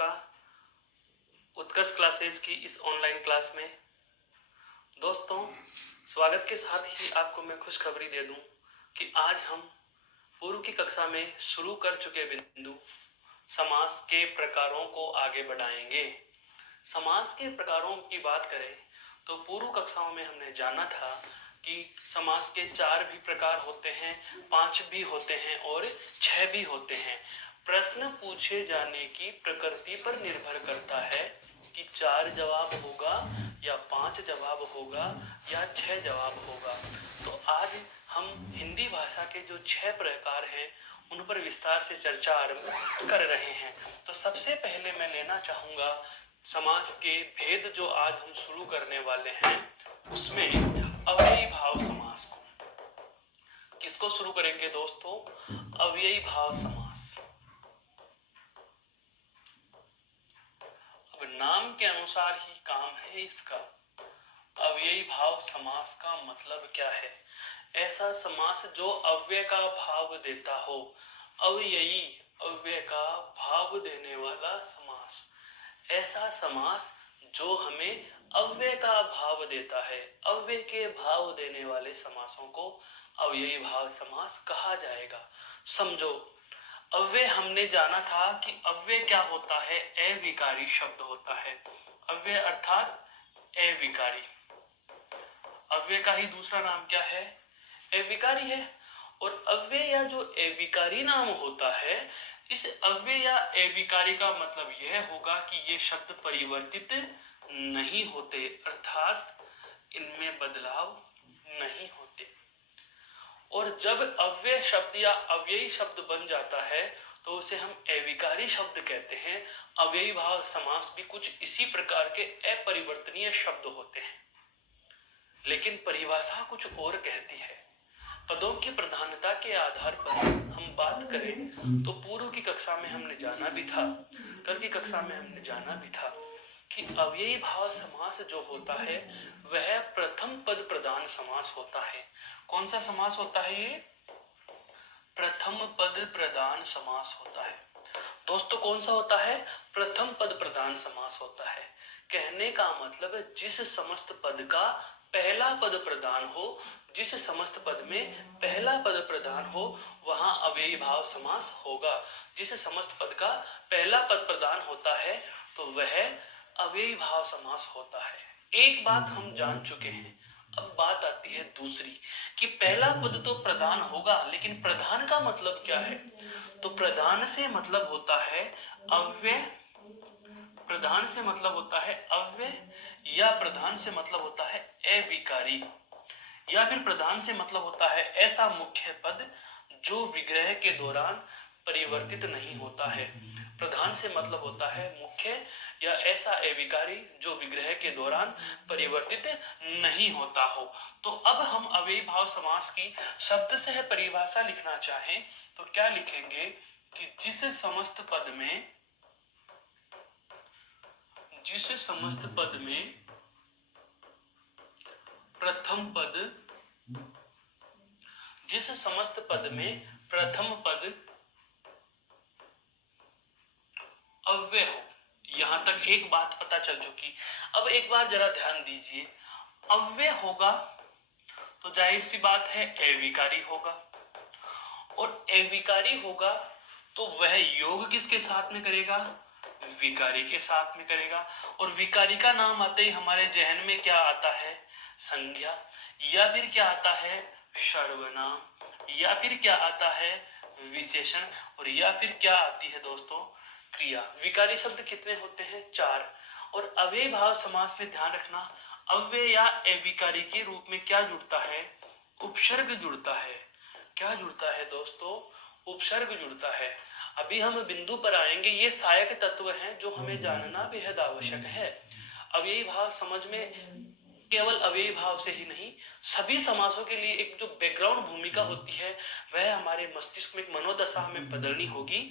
आपका उत्कर्ष क्लासेज की इस ऑनलाइन क्लास में। दोस्तों, स्वागत के साथ ही आपको मैं खुशखबरी दे दूं कि आज हम पूर्व की कक्षा में शुरू कर चुके बिंदु समास के प्रकारों को आगे बढ़ाएंगे। समास के प्रकारों की बात करें तो पूर्व कक्षाओं में हमने जाना था कि समास के 4 भी प्रकार होते हैं, 5 भी होते हैं और 6 भी होते हैं। प्रश्न पूछे जाने की प्रकृति पर निर्भर करता है कि 4 जवाब होगा या 5 जवाब होगा या 6 जवाब होगा। तो आज हम हिंदी भाषा के जो 6 प्रकार हैं उन पर विस्तार से चर्चा आरंभ कर रहे हैं। तो सबसे पहले मैं लेना चाहूंगा समास के भेद जो आज हम शुरू करने वाले हैं, उसमें अव्ययी भाव समास को। किसको शुरू करेंगे दोस्तों? अव्ययी भाव समास। अब नाम के अनुसार ही काम है इसका। अव्ययी भाव समास का मतलब क्या है? ऐसा समास जो अव्यय का भाव देता हो। अव्ययी, अव्यय का भाव देने वाला समास। ऐसा समास जो हमें अव्यय का भाव देता है। अव्यय के भाव देने वाले समासों को अव्ययी भाव समास कहा जाएगा। समझो, अव्यय हमने जाना था कि अव्यय क्या होता है? अविकारी शब्द होता है। अव्यय अर्थात अविकारी। अव्यय का ही दूसरा नाम क्या है? अविकारी है। और अव्यय या जो अविकारी नाम होता है, इस अव्यय या अविकारी का मतलब यह होगा कि ये शब्द परिवर्तित नहीं होते, अर्थात इनमें बदलाव नहीं होते। और जब अव्यय शब्द या अव्ययी शब्द बन जाता है तो उसे हम अविकारी शब्द कहते हैं। अव्ययी भाव समास भी कुछ इसी प्रकार के अपरिवर्तनीय शब्द होते हैं, लेकिन परिभाषा कुछ और कहती है। पदों की प्रधानता के आधार पर हम बात करें तो पूर्व की कक्षा में हमने जाना भी था, कल की कक्षा में हमने जाना भी था कि अव्ययी भाव समास जो होता है वह प्रथम पद प्रधान समास होता है। कौन सा समास होता है ये? प्रथम पद प्रधान समास होता है। दोस्तों, कौन सा होता है? प्रथम पद प्रधान समास होता है। कहने का मतलब जिस समस्त पद का पहला पद प्रधान हो, जिस समस्त पद में पहला पद प्रधान हो, वहां अव्ययी भाव समास होगा। जिस समस्त पद का पहला पद प्रधान होता है तो वह अव्ययी भाव समास होता है। एक बात हम जान चुके हैं। अब बात आती है दूसरी कि पहला पद तो प्रधान होगा, लेकिन प्रधान का मतलब क्या है? तो प्रधान से मतलब होता है अव्यय, प्रधान से मतलब होता है अव्यय, या प्रधान से मतलब होता है अविकारी, या फिर प्रधान से मतलब होता है ऐसा मुख्य पद जो विग्रह के दौरान परिवर्तित नहीं होता है। प्रधान से मतलब होता है मुख्य या ऐसा अविकारी जो विग्रह के दौरान परिवर्तित नहीं होता हो। तो अब हम अव्ययी भाव समास की शब्द से परिभाषा लिखना चाहें तो क्या लिखेंगे कि जिस समस्त पद में प्रथम पद, जिस समस्त पद में प्रथम पद अव्यय हो। यहां तक एक बात पता चल चुकी। अब एक बार जरा ध्यान दीजिए, अव्यय होगा तो जाहिर सी बात है अविकारी होगा, और अविकारी होगा तो वह योग किसके साथ में करेगा? विकारी के साथ में करेगा। और विकारी का नाम आते ही हमारे जहन में क्या आता है? संज्ञा, या फिर क्या आता है? सर्वनाम, या फिर क्या आता है? विशेषण, और या फिर क्या आती है दोस्तों? क्रिया। विकारी शब्द कितने होते हैं? 4। और अव्ययी भाव समास में ध्यान रखना, अव्यय या अविकारी के रूप में क्या जुड़ता है? उपसर्ग जुड़ता है। क्या जुड़ता है दोस्तों? उपसर्ग जुड़ता है। अभी हम बिंदु पर आएंगे। ये सहायक तत्व हैं जो हमें जानना बेहद आवश्यक है। अव्ययी भाव समझ में केवल अव्ययी भाव से ही नहीं, सभी समासों के लिए एक जो बैकग्राउंड भूमिका होती है वह हमारे मस्तिष्क में एक मनोदशा हमें बदलनी होगी।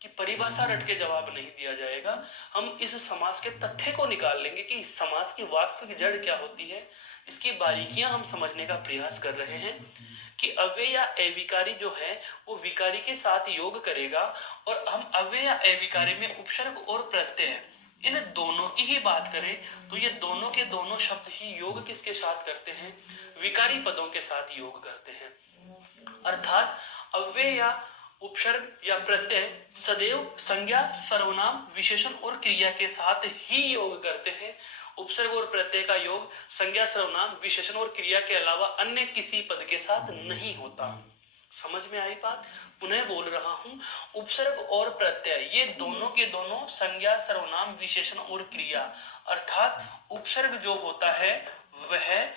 कि परिभाषा रट के जवाब नहीं दिया जाएगा। हम इस समास के तथ्य को निकाल लेंगे कि समास की वास्तविक जड़ क्या होती है, इसकी बारीकियां हम समझने का प्रयास कर रहे हैं कि अव्यय या अविकारी जो है वो विकारी के साथ योग करेगा, और हम अव्यय या अविकारी में उपसर्ग और प्रत्यय इन दोनों की ही बात करें तो ये दोनों के दोनों शब्द ही योग किसके साथ करते हैं, विकारी पदों के साथ योग करते हैं। अर्थात अव्यय या उपसर्ग या प्रत्यय सदैव संज्ञा सर्वनाम विशेषण और क्रिया के साथ ही योग करते हैं। उपसर्ग और प्रत्यय का योग संज्ञा सर्वनाम विशेषण और क्रिया के अलावा अन्य किसी पद के साथ नहीं होता। समझ में आई बात? पुनः बोल रहा हूं, उपसर्ग और प्रत्यय ये दोनों के दोनों संज्ञा सर्वनाम विशेषण और क्रिया, अर्थात उपसर्ग जो होता है वह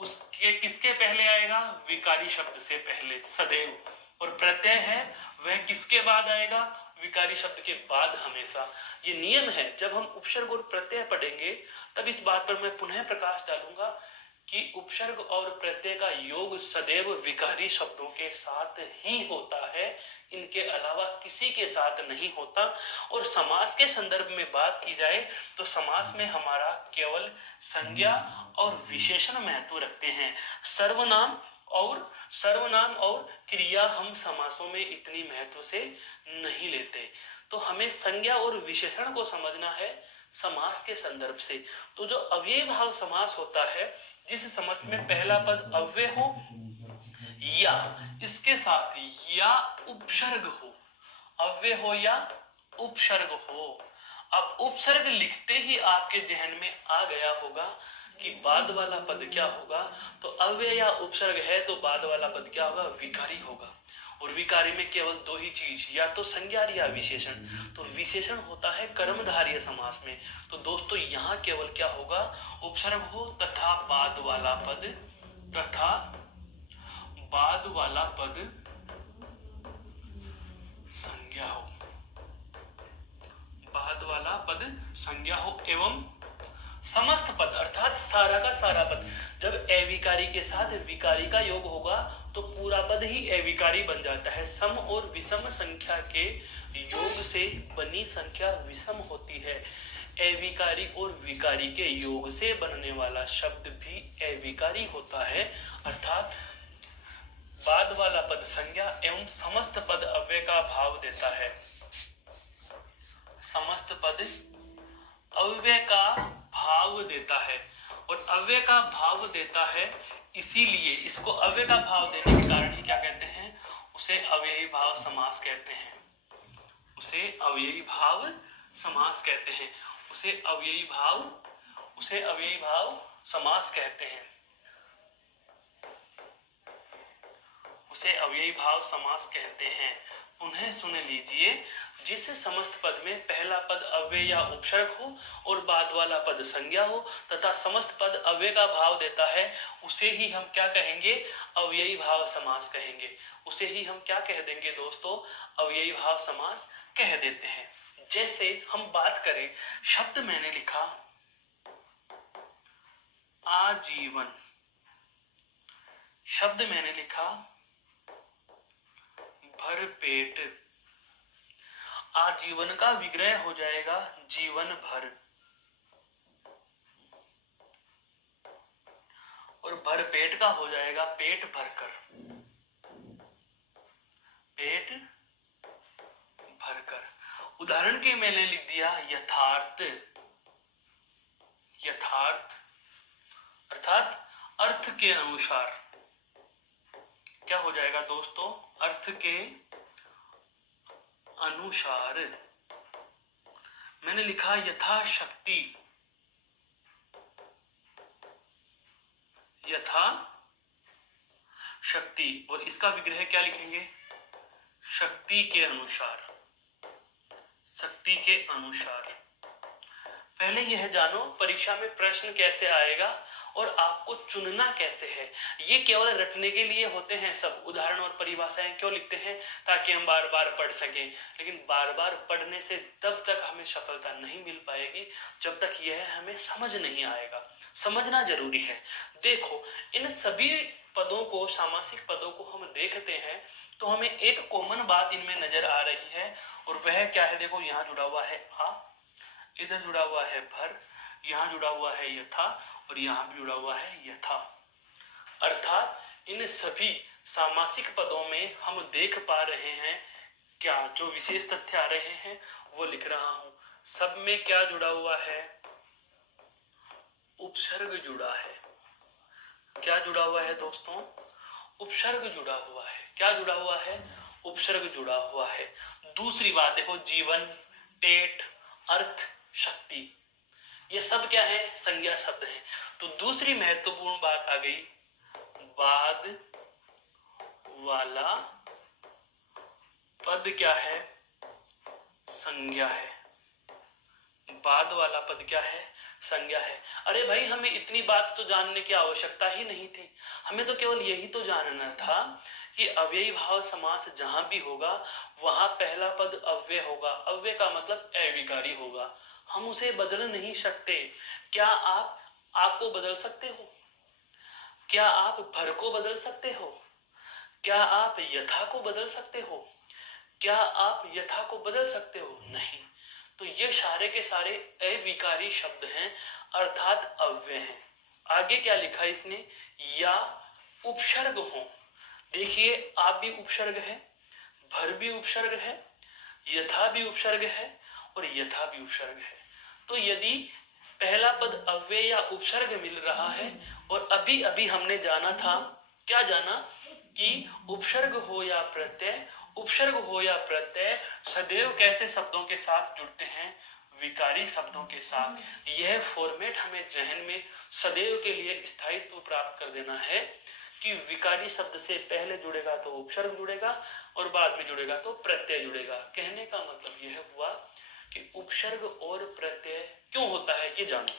उसके किसके पहले आएगा, विकारी शब्द से पहले सदैव, और प्रत्यय है वह किसके बाद आएगा, विकारी शब्द के बाद हमेशा। ये नियम है। जब हम उपसर्ग और प्रत्यय पढ़ेंगे तब इस बात पर मैं पुनः प्रकाश डालूंगा कि उपसर्ग और प्रत्यय का योग सदैव विकारी शब्दों के साथ ही होता है, इनके अलावा किसी के साथ नहीं होता। और समास के संदर्भ में बात की जाए तो समास में हमारा केवल संज्ञा और विशेषण महत्व रखते हैं। सर्वनाम और क्रिया हम समासों में इतनी महत्व से नहीं लेते। तो हमें संज्ञा और विशेषण को समझना है समास के संदर्भ से। तो जो अव्ययी भाव समास होता है, जिस समास में पहला पद अव्यय हो या इसके साथ या उपसर्ग हो, अव्यय हो या उपसर्ग हो। अब उपसर्ग लिखते ही आपके जहन में आ गया होगा कि बाद वाला पद क्या होगा। तो अव्यय या उपसर्ग है तो बाद वाला पद क्या होगा, विकारी होगा। और विकारी में केवल दो ही चीज, या तो संज्ञा या विशेषण। तो विशेषण होता है कर्मधारय समास में। तो दोस्तों यहाँ केवल क्या होगा, उपसर्ग हो तथा बाद वाला पद संज्ञा हो, बाद वाला पद संज्ञा हो एवं समस्त पद अर्थात सारा का सारा पद। जब अविकारी के साथ विकारी का योग होगा तो पूरा पद ही अविकारी बन जाता है। सम और विषम संख्या के योग से बनी संख्या विषम होती है। अविकारी और विकारी के योग से बनने वाला शब्द भी अविकारी होता है। अर्थात बाद वाला पद संज्ञा एवं समस्त पद अव्यय का भाव देता है। समस्त पद अव्यय का भाव देता है, और अव्यय का भाव देता है, इसीलिए इसको अव्यय का भाव देने के कारण ही क्या कहते हैं, उसे अव्ययी भाव समास कहते हैं। उसे अव्ययी भाव समास कहते हैं। उसे अव्ययी भाव समास कहते हैं। उसे अव्ययी भाव समास कहते हैं। पुनः सुन लीजिए, जिस समस्त पद में पहला पद अव्यय या उपसर्ग हो और बाद वाला पद संज्ञा हो तथा समस्त पद अव्यय का भाव देता है, उसे ही हम क्या कहेंगे, अव्ययी भाव समास कहेंगे। उसे ही हम क्या कह देंगे दोस्तों, अव्ययी भाव समास कह देते हैं। जैसे हम बात करें, शब्द मैंने लिखा आजीवन, शब्द मैंने लिखा भरपेट। आजीवन का विग्रह हो जाएगा जीवन भर, और भरपेट का हो जाएगा पेट भरकर। पेट भरकर। उदाहरण के मैंने लिख दिया यथार्थ। यथार्थ अर्थात अर्थ के अनुसार। क्या हो जाएगा दोस्तों, अर्थ के अनुसार। मैंने लिखा यथाशक्ति। यथाशक्ति, और इसका विग्रह क्या लिखेंगे, शक्ति के अनुसार। शक्ति के अनुसार। पहले यह जानो परीक्षा में प्रश्न कैसे आएगा और आपको चुनना कैसे है। ये केवल रटने के लिए होते हैं सब। उदाहरण और परिभाषाएं क्यों लिखते हैं, ताकि हम बार बार पढ़ सकें। लेकिन बार बार पढ़ने से तब तक हमें सफलता नहीं मिल पाएगी जब तक यह हमें समझ नहीं आएगा। समझना जरूरी है। देखो, इन सभी पदों को, सामासिक पदों को हम देखते हैं तो हमें एक कॉमन बात इनमें नजर आ रही है, और वह क्या है? देखो यहाँ जुड़ा हुआ है आ, इधर जुड़ा हुआ है भर, यहाँ जुड़ा हुआ है यथा, और यहाँ भी जुड़ा हुआ है यथा। अर्थात इन सभी सामासिक पदों में हम देख पा रहे हैं क्या जो विशेष तथ्य आ रहे हैं वो लिख रहा हूं। सब में क्या जुड़ा हुआ है? उपसर्ग जुड़ा है। क्या जुड़ा हुआ है दोस्तों? उपसर्ग जुड़ा हुआ है। क्या जुड़ा हुआ है? उपसर्ग जुड़ा हुआ है। दूसरी बात देखो, जीवन, पेट, अर्थ, शक्ति, ये सब क्या है? संज्ञा शब्द है। तो दूसरी महत्वपूर्ण बात आ गई, बाद वाला पद क्या है? संज्ञा है। बाद वाला पद क्या है? संज्ञा है। अरे भाई, हमें इतनी बात तो जानने की आवश्यकता ही नहीं थी। हमें तो केवल यही तो जानना था कि अव्ययी भाव समास जहां भी होगा वहां पहला पद अव्यय होगा। अव्यय का मतलब अविकारी होगा। हम उसे बदल नहीं सकते। क्या आप को बदल सकते हो? क्या आप भर को बदल सकते हो? क्या आप यथा को बदल सकते हो? क्या आप यथा को बदल सकते हो? नहीं। तो ये सारे के सारे अविकारी शब्द हैं, अर्थात अव्यय हैं। आगे क्या लिखा इसने? या उपसर्ग हो। देखिए, आप भी उपसर्ग है, भर भी उपसर्ग है, यथा भी उपसर्ग है, और यथा भी उपसर्ग है। तो यदि पहला पद अव्यय या उपसर्ग मिल रहा है, और अभी अभी हमने जाना था, क्या जाना? कि उपसर्ग हो या प्रत्यय, उपसर्ग हो या प्रत्यय सदैव कैसे शब्दों के साथ जुड़ते हैं? विकारी शब्दों के साथ। यह फॉर्मेट हमें जहन में सदैव के लिए स्थायित्व प्राप्त कर देना है कि विकारी शब्द से पहले जुड़ेगा तो उपसर्ग जुड़ेगा, और बाद में जुड़ेगा तो प्रत्यय जुड़ेगा। कहने का मतलब यह हुआ कि उपसर्ग और प्रत्यय क्यों होता है ये जानो।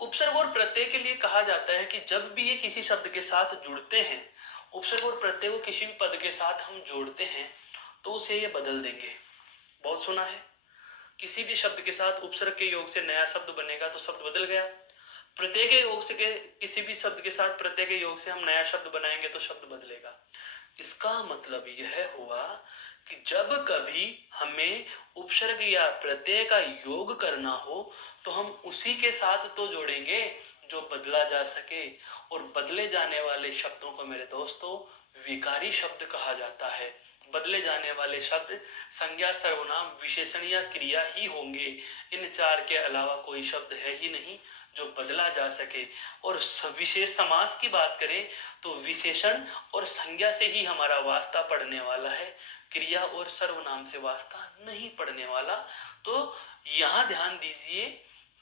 उपसर्ग और प्रत्यय के लिए कहा जाता है कि जब भी ये किसी शब्द के साथ जुड़ते हैं, उपसर्ग और प्रत्यय को किसी भी पद के साथ हम जोड़ते हैं तो उसे ये बदल देंगे। बहुत सुना है, किसी भी शब्द के साथ उपसर्ग के योग से नया शब्द बनेगा तो शब्द बदल गया। प्रत्यय के योग से किसी भी शब्द के साथ प्रत्यय के योग से हम नया शब्द बनाएंगे तो शब्द बदलेगा। इसका मतलब यह हुआ कि जब कभी हमें उपसर्ग या प्रत्यय का योग करना हो तो हम उसी के साथ तो जोड़ेंगे जो बदला जा सके। और बदले जाने वाले शब्दों को मेरे दोस्तों विकारी शब्द कहा जाता है। बदले जाने वाले शब्द संज्ञा, सर्वनाम, विशेषण या क्रिया ही होंगे। इन चार के अलावा कोई शब्द है ही नहीं जो बदला जा सके। और विशेष समास की बात करें तो विशेषण और संज्ञा से ही हमारा वास्ता पड़ने वाला है, क्रिया और सर्वनाम से वास्ता नहीं पड़ने वाला। तो यहाँ ध्यान दीजिए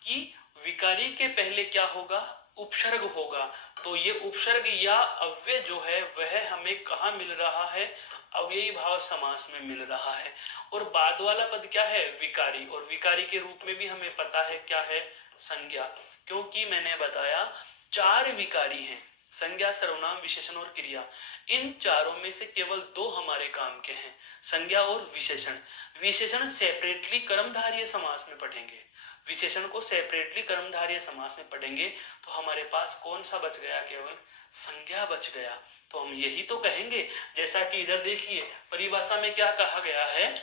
कि विकारी के पहले क्या होगा? उपसर्ग होगा। तो ये उपसर्ग या अव्यय जो है वह हमें कहाँ मिल रहा है? अव्ययी भाव समास में मिल रहा है। और बाद वाला पद क्या है? विकारी। और विकारी के रूप में भी हमें पता है क्या है? संज्ञा। क्योंकि मैंने बताया 4 विकारी हैं, संज्ञा, सर्वनाम, विशेषण और क्रिया। इन चारों में से केवल 2 हमारे काम के हैं, संज्ञा और विशेषण। विशेषण सेपरेटली कर्मधारय समास में पढ़ेंगे, विशेषण को सेपरेटली कर्मधारय समास में पढ़ेंगे तो हमारे पास कौन सा बच गया? केवल संज्ञा बच गया। तो हम यही तो कहेंगे, जैसा कि इधर देखिए परिभाषा में क्या कहा गया है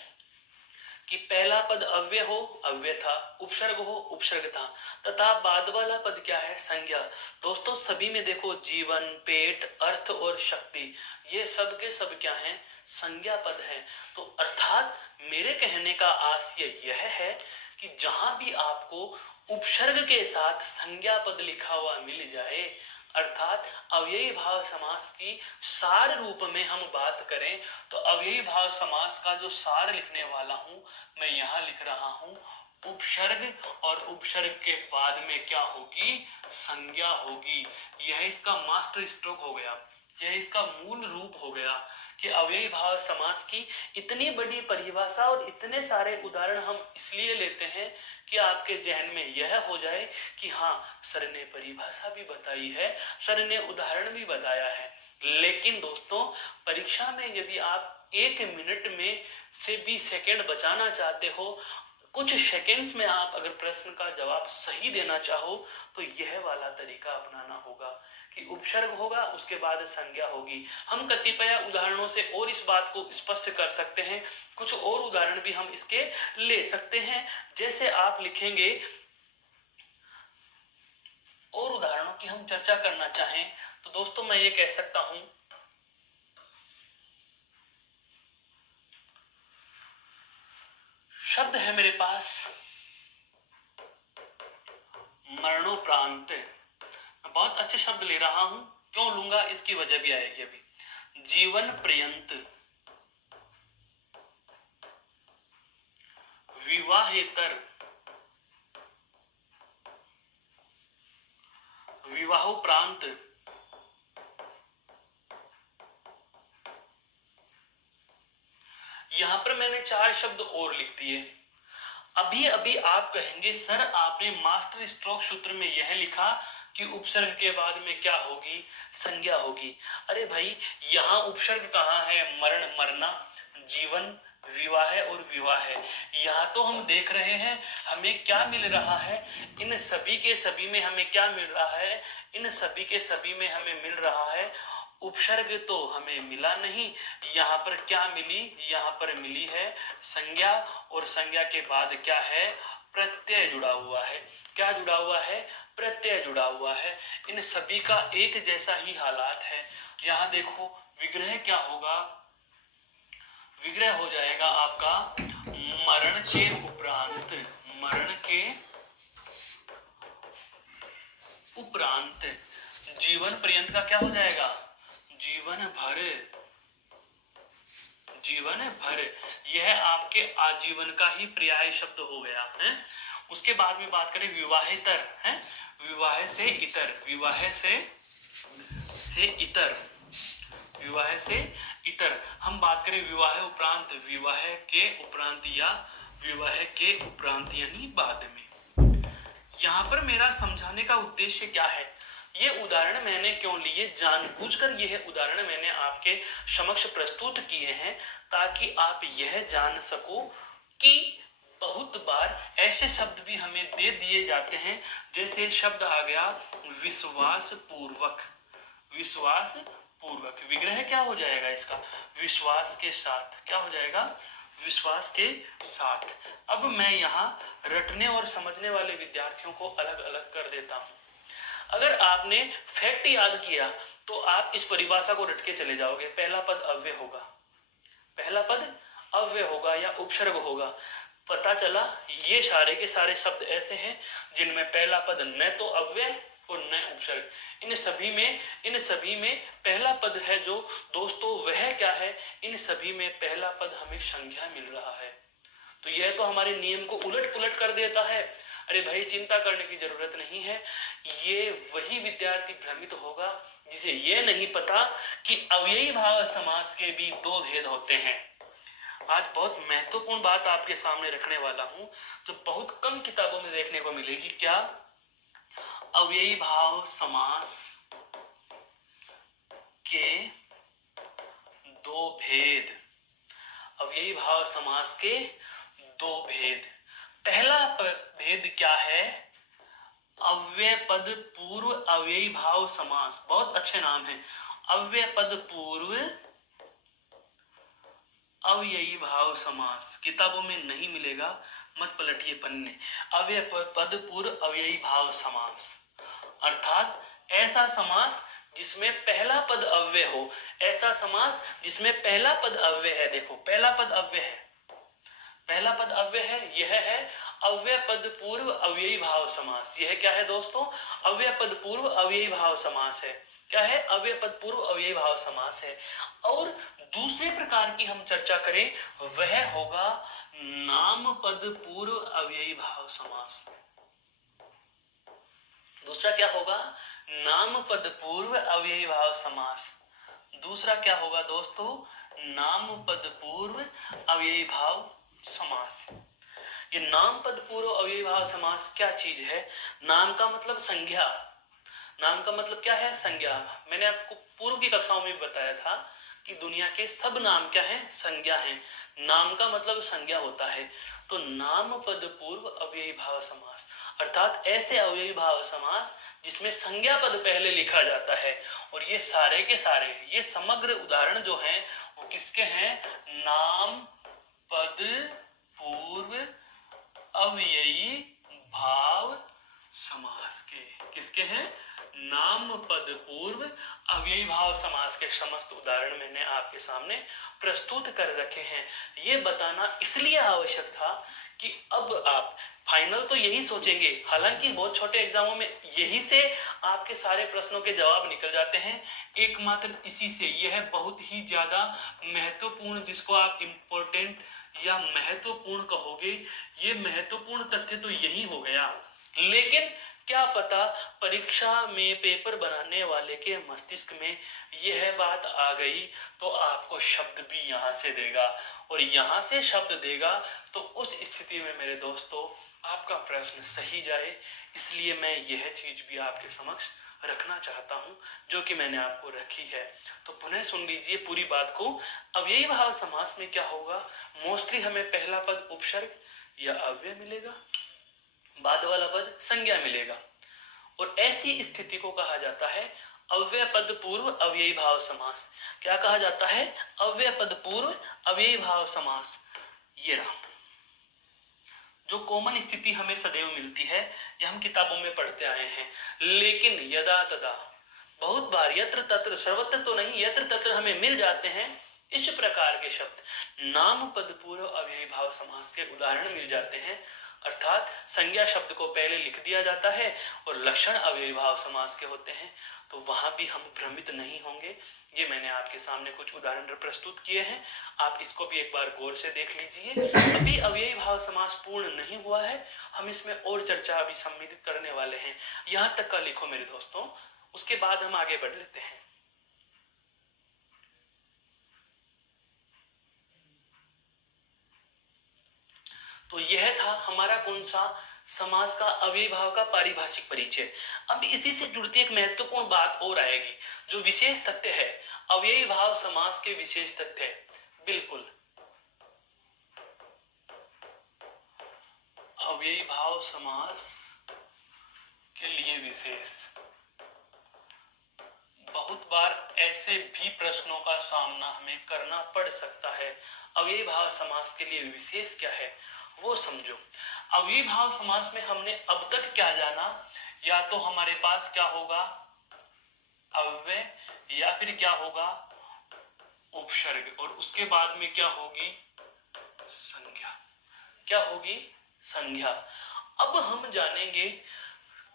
कि पहला पद अव्यय हो, अव्यय था, उपसर्ग हो, उपसर्ग था, तथा बाद वाला पद क्या है? संज्ञा। दोस्तों सभी में देखो जीवन, पेट, अर्थ और शक्ति, ये सब के सब क्या हैं? संज्ञा पद है। तो अर्थात मेरे कहने का आशय यह है कि जहां भी आपको उपसर्ग के साथ संज्ञा पद लिखा हुआ मिल जाए, अर्थात अव्ययी भाव समास की सार रूप में हम बात करें तो अव्ययी भाव समास का जो सार लिखने वाला हूं मैं यहाँ लिख रहा हूं उपसर्ग, और उपसर्ग के बाद में क्या होगी? संज्ञा होगी। यह इसका मास्टर स्ट्रोक हो गया, यह इसका मूल रूप हो गया कि अव्ययी भाव समास की इतनी बड़ी परिभाषा और इतने सारे उदाहरण हम इसलिए लेते हैं कि आपके जहन में यह हो जाए कि हाँ, सर ने परिभाषा भी बताई है, सर ने उदाहरण भी बताया है। लेकिन दोस्तों परीक्षा में यदि आप 1 मिनट में से भी सेकंड बचाना चाहते हो, कुछ सेकंड्स में आप अगर प्रश्न का जवाब सही देना चाहो तो यह वाला तरीका अपनाना होगा कि उपसर्ग होगा उसके बाद संज्ञा होगी। हम कतिपय उदाहरणों से और इस बात को स्पष्ट कर सकते हैं। कुछ और उदाहरण भी हम इसके ले सकते हैं। जैसे आप लिखेंगे, और उदाहरणों की हम चर्चा करना चाहें तो दोस्तों मैं ये कह सकता हूं, शब्द है मेरे पास मरणोपरांत। मैं बहुत अच्छे शब्द ले रहा हूं, क्यों लूंगा इसकी वजह भी आएगी अभी। जीवन पर्यंत, विवाहेतर, विवाहोपरांत, यहां पर मैंने 4 शब्द और लिख दिए। अभी अभी आप कहेंगे सर आपने मास्टर स्ट्रोक सूत्र में यह लिखा कि उपसर्ग के बाद में क्या होगी, संज्ञा होगी। अरे भाई यहाँ उपसर्ग कहाँ है, मरण मरना, जीवन विवाह और विवाह। यहाँ तो हम देख रहे हैं हमें क्या मिल रहा है, इन सभी के सभी में हमें क्या मिल रहा है, इन सभी के सभी में हमें मिल रहा है उपसर्ग तो हमें मिला नहीं। यहाँ पर क्या मिली, यहाँ पर मिली है संज्ञा, और संज्ञा के बाद क्या है, प्रत्यय जुड़ा हुआ है। क्या जुड़ा हुआ है, प्रत्यय जुड़ा हुआ है। इन सभी का एक जैसा ही हालात है। यहाँ देखो विग्रह क्या होगा, विग्रह हो जाएगा आपका मरण के उपरांत, मरण के उपरांत। जीवन पर्यंत का क्या हो जाएगा, जीवन भर, जीवन भर। यह आपके आजीवन का ही पर्याय शब्द हो गया है। उसके बाद में बात करें विवाहेतर है, विवाह से इतर, विवाह से इतर, विवाह से इतर। हम बात करें विवाह उपरांत, विवाह के उपरांत या विवाह के उपरांत यानी बाद में। यहाँ पर मेरा समझाने का उद्देश्य क्या है, ये उदाहरण मैंने क्यों लिए, जानबूझकर यह उदाहरण मैंने आपके समक्ष प्रस्तुत किए हैं ताकि आप यह जान सको कि बहुत बार ऐसे शब्द भी हमें दे दिए जाते हैं। जैसे शब्द आ गया विश्वास पूर्वक, विश्वास पूर्वक, विग्रह क्या हो जाएगा इसका, विश्वास के साथ। क्या हो जाएगा, विश्वास के साथ। अब मैं यहाँ रटने और समझने वाले विद्यार्थियों को अलग अलग कर देता हूँ। अगर आपने फैक्ट याद किया तो आप इस परिभाषा को रट के चले जाओगे। पहला पद अव्यय होगा, पहला पद अव्यय होगा या उपसर्ग होगा। पता चला ये सारे के सारे शब्द ऐसे हैं जिनमें पहला पद न तो अव्यय और न उपसर्ग। इन सभी में पहला पद है जो दोस्तों वह क्या है, इन सभी में पहला पद हमें संज्ञा मिल रहा है। तो यह तो हमारे नियम को उलट पुलट कर देता है। अरे भाई चिंता करने की जरूरत नहीं है। ये वही विद्यार्थी भ्रमित होगा जिसे ये नहीं पता कि अव्ययी भाव समास के भी 2 भेद होते हैं। आज बहुत महत्वपूर्ण बात आपके सामने रखने वाला हूं जो बहुत कम किताबों में देखने को मिलेगी। क्या, अव्ययी भाव समास के 2 भेद, अव्ययी भाव समास के 2 भेद। पहला भेद क्या है, अव्यय पद पूर्व अव्ययी भाव समास। बहुत अच्छे नाम है, अव्यय पद पूर्व अव्ययी भाव समास। किताबों में नहीं मिलेगा, मत पलटिए पन्ने। अव्यय पद पूर्व अव्ययी भाव समास अर्थात ऐसा समास जिसमें पहला पद अव्यय हो, ऐसा समास जिसमें पहला पद अव्यय है। देखो पहला पद अव्यय है, पहला पद अव्यय है, यह है अव्यय पद पूर्व अव्ययी भाव समास। यह क्या है दोस्तों, अव्यय पद पूर्व अव्ययी भाव समास है। क्या है, अव्यय पद पूर्व अव्ययी भाव समास है। और दूसरे प्रकार की हम चर्चा करें वह होगा नाम पद पूर्व अव्ययी भाव समास। दूसरा क्या होगा, नाम पद पूर्व अव्ययी भाव समास। दूसरा क्या होगा दोस्तों, नाम पद पूर्व अव्ययी भाव समास। ये नाम पद पूर्व अव्ययी भाव समास क्या चीज है, नाम का मतलब संज्ञा, नाम का मतलब क्या है, संज्ञा। मैंने आपको पूर्व की कक्षाओं में बताया था कि दुनिया के सब नाम क्या है, संज्ञा है। नाम का मतलब संज्ञा होता है। तो नाम पद पूर्व अव्ययी भाव समास, अर्थात ऐसे अव्ययी भाव समास जिसमें संज्ञा पद पहले लिखा जाता है। और ये सारे के सारे, ये समग्र उदाहरण जो हैं वो किसके हैं, नाम पद पूर्व अव्ययी भाव समास के। किसके हैं, नाम पद पूर्व अव्ययी भाव समास के समस्त उदाहरण मैंने आपके सामने प्रस्तुत कर रखे हैं। ये बताना इसलिए आवश्यक था कि अब आप फाइनल तो यही सोचेंगे, हालांकि बहुत छोटे एग्जामों में यही से आपके सारे प्रश्नों के जवाब निकल जाते हैं, एकमात्र इसी से। यह बहुत ही ज्यादा महत्वपूर्ण, जिसको आप इम्पोर्टेंट या महत्वपूर्ण कहोगे, ये महत्वपूर्ण तथ्य तो यही हो गया। लेकिन क्या पता परीक्षा में पेपर बनाने वाले के मस्तिष्क में यह बात आ गई तो आपको शब्द भी यहां से देगा, और यहां से शब्द देगा तो उस स्थिति में मेरे दोस्तों आपका प्रश्न सही जाए। इसलिए मैं यह चीज भी आपके समक्ष रखना चाहता हूं जो कि मैंने आपको रखी है। तो पुनः सुन लीजिए पूरी बात को। अव्ययी भाव समास में क्या होगा, मोस्टली हमें पहला पद उपसर्ग या अव्यय मिलेगा, बाद वाला पद संज्ञा मिलेगा, और ऐसी स्थिति को कहा जाता है अव्यय पद पूर्व अव्ययी भाव समास। क्या कहा जाता है, अव्यय पद पूर्व अव्ययी भाव समास। ये रहा जो कॉमन स्थिति हमें सदैव मिलती है, ये हम किताबों में पढ़ते आए हैं। लेकिन यदा तदा, बहुत बार, यत्र तत्र, सर्वत्र तो नहीं, यत्र तत्र हमें मिल जाते हैं इस प्रकार के शब्द। नाम पद पूर्व अव्ययी भाव समास के उदाहरण मिल जाते हैं, अर्थात संज्ञा शब्द को पहले लिख दिया जाता है और लक्षण अव्ययी भाव समास के होते हैं। तो वहां भी हम भ्रमित नहीं होंगे। ये मैंने आपके सामने कुछ उदाहरण प्रस्तुत किए हैं, आप इसको भी एक बार गौर से देख लीजिए। अभी अव्ययी भाव समास पूर्ण नहीं हुआ है, हम इसमें और चर्चा अभी सम्मिलित करने वाले हैं। यहां तक का लिखो मेरे दोस्तों, उसके बाद हम आगे बढ़ लेते हैं। तो यह था हमारा कौन सा, समास का अव्ययी भाव का पारिभाषिक परिचय। अब इसी से जुड़ती एक महत्वपूर्ण बात और आएगी, जो विशेष तथ्य है अव्ययी भाव समास के विशेष तथ्य। बिल्कुल, अव्ययी भाव समास के लिए विशेष। बहुत बार ऐसे भी प्रश्नों का सामना हमें करना पड़ सकता है। अव्ययी भाव समास के लिए विशेष क्या है वो समझो। अव्ययी भाव समास में हमने अब तक क्या जाना, या तो हमारे पास क्या होगा, अव्यय, या फिर क्या होगा, उपसर्ग, और उसके बाद में क्या होगी, संज्ञा। क्या होगी, संज्ञा। अब हम जानेंगे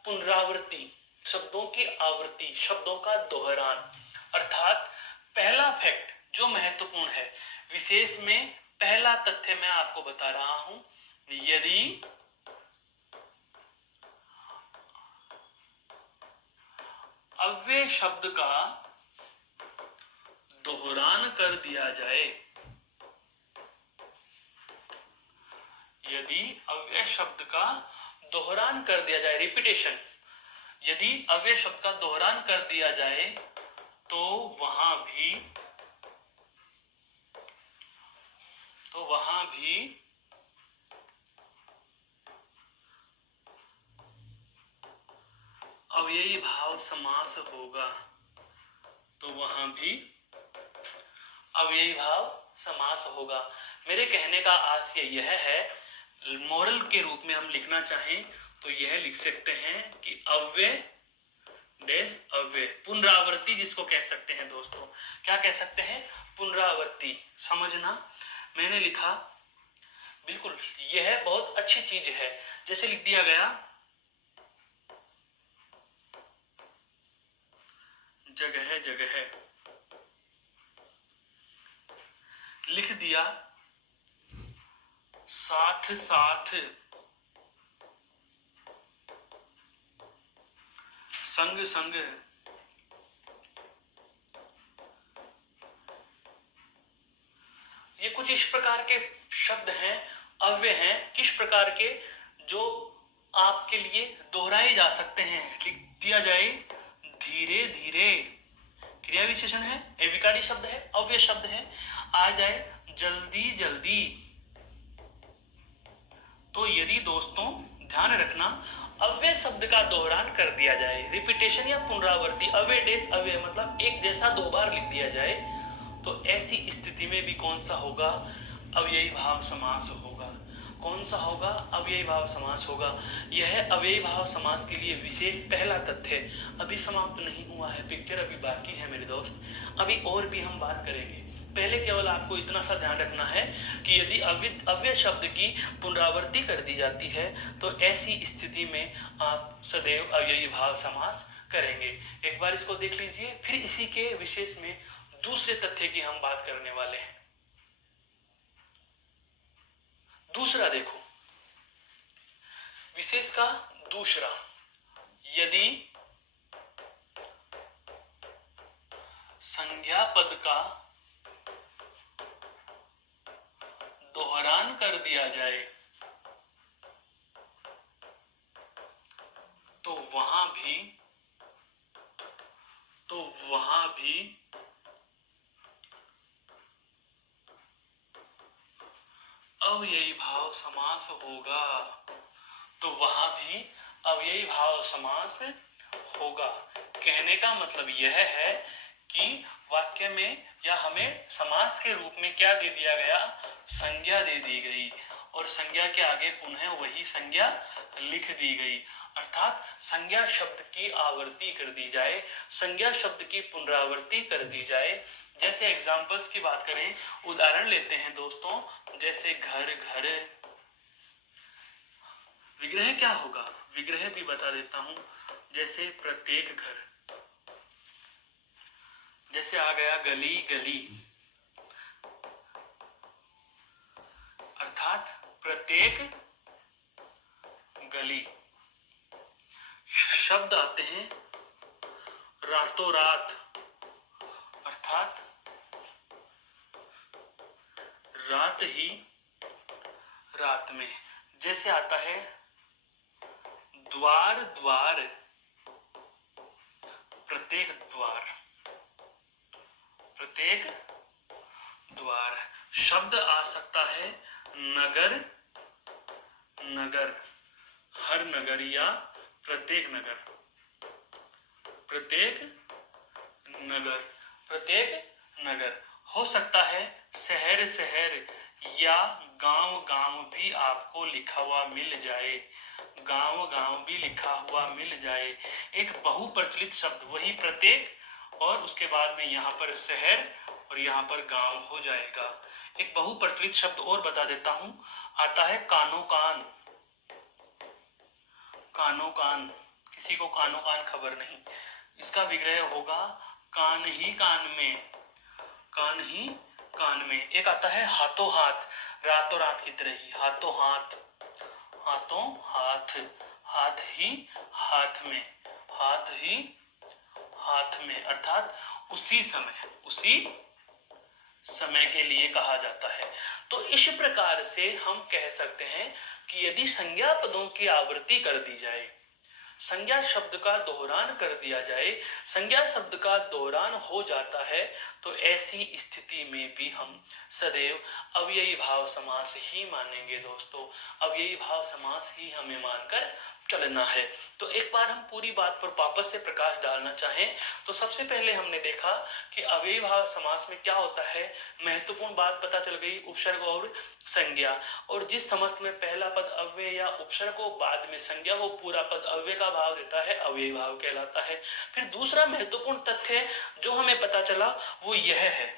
पुनरावृत्ति, शब्दों की आवृत्ति, शब्दों का दोहरान। अर्थात पहला फैक्ट जो महत्वपूर्ण है, विशेष में पहला तथ्य मैं आपको बता रहा हूं, यदि अव्यय शब्द का दोहरान कर दिया जाए, यदि अव्यय शब्द का दोहरान कर दिया जाए, रिपीटेशन, यदि अव्यय शब्द का दोहरान कर दिया जाए तो वहां भी अव्ययी भाव समास होगा, तो वहां भी अव्ययी भाव समास होगा। मेरे कहने का आशय यह है, मोरल के रूप में हम लिखना चाहें तो यह लिख सकते हैं कि अव्यय डेस अव्यय, पुनरावृत्ति जिसको कह सकते हैं दोस्तों, क्या कह सकते हैं, पुनरावृत्ति। समझना, मैंने लिखा, बिल्कुल यह बहुत अच्छी चीज है। जैसे लिख दिया गया, जगह जगह लिख दिया, साथ साथ, संग संग, ये कुछ इस प्रकार के शब्द हैं, अव्यय हैं, किस प्रकार के, जो आपके लिए दोहराए जा सकते हैं। लिख दिया जाए, धीरे धीरे, क्रिया विशेषण है, एविकारी शब्द है, अव्यय शब्द है। आ जाए जल्दी जल्दी, तो यदि दोस्तों ध्यान रखना अव्यय शब्द का दोहरान कर दिया जाए, रिपीटेशन या पुनरावृत्ति, अव्यय डेस अव्यय मतलब एक जैसा दो बार लिख दिया जाए, तो ऐसी स्थिति में भी कौन सा होगा? अव्ययी भाव समास होगा। कौन सा होगा? अव्ययी भाव समास होगा। यह अव्ययी भाव समास के लिए विशेष पहला तथ्य अभी समाप्त नहीं हुआ है, पिक्चर अभी बाकी है मेरे दोस्त, अभी और भी हम बात करेंगे। पहले केवल आपको इतना सा ध्यान रखना है कि यदि अव्यय शब्द की पुनरावृत्ति कर दी जाती है तो ऐसी स्थिति में आप सदैव अव्ययी भाव समास करेंगे। एक बार इसको देख लीजिए, फिर इसी के विशेष में दूसरे तथ्य की हम बात करने वाले हैं। दूसरा देखो, विशेष का दूसरा, यदि संज्ञा पद का दोहरान कर दिया जाए तो वहां भी अव्ययी भाव समास होगा। तो वहां भी अव्ययी भाव समास होगा। कहने का मतलब यह है कि वाक्य में या हमें समास के रूप में क्या दे दिया गया? संज्ञा दे दी गई, और संज्ञा के आगे पुनः वही संज्ञा लिख दी गई, अर्थात संज्ञा शब्द की आवर्ती कर दी जाए, संज्ञा शब्द की पुनरावृत्ति कर दी जाए। जैसे एग्जाम्पल्स की बात करें, उदाहरण लेते हैं दोस्तों, जैसे घर घर, विग्रह क्या होगा? विग्रह भी बता देता हूं, जैसे प्रत्येक घर, जैसे आ गया गली गली, अर्थात प्रत्येक गली। शब्द आते हैं रातों रात, अर्थात रात ही रात में। जैसे आता है द्वार द्वार, प्रत्येक द्वार, प्रत्येक द्वार। शब्द आ सकता है नगर नगर, हर नगर या प्रत्येक नगर, प्रत्येक नगर, प्रत्येक नगर। हो सकता है शहर शहर या गांव गांव भी आपको लिखा हुआ मिल जाए, गांव गांव भी लिखा हुआ मिल जाए। एक बहुप्रचलित शब्द, वही प्रत्येक और उसके बाद में यहाँ पर शहर और यहाँ पर गांव हो जाएगा। एक बहुप्रचलित शब्द और बता देता हूं, आता है कानो कान। कानो कान, किसी को कानो कान खबर नहीं, इसका विग्रह होगा कान ही कान में, कान ही कान में। एक आता है हाथों हाथ, रातों रात की तरह ही, हाथों हाथ, हाथों हाथ, हाथ ही हाथ में, हाथ ही हाथ में, अर्थात उसी समय, उसी समय के लिए कहा जाता है। तो इस प्रकार से हम कह सकते हैं कि यदि संज्ञा पदों की आवृत्ति कर दी जाए, संज्ञा शब्द का दोहरान कर दिया जाए, संज्ञा शब्द का दोहरान हो जाता है, तो ऐसी स्थिति में भी हम सदैव अव्ययी भाव समास ही मानेंगे दोस्तों। अव्ययी भाव समास ही हमें मानकर चलना है। तो एक बार हम पूरी बात पर वापस से प्रकाश डालना चाहें तो सबसे पहले हमने देखा कि अव्ययी भाव समास में क्या होता है, महत्वपूर्ण बात पता चल गई, उपसर्ग और संज्ञा, और जिस समस्त में पहला पद अव्यय या उपसर्ग को बाद में संज्ञा हो पूरा पद अव्यय का भाव देता है, अव्ययी भाव कहलाता है। फिर दूसरा महत्वपूर्ण तथ्य जो हमें पता चला वो यह है,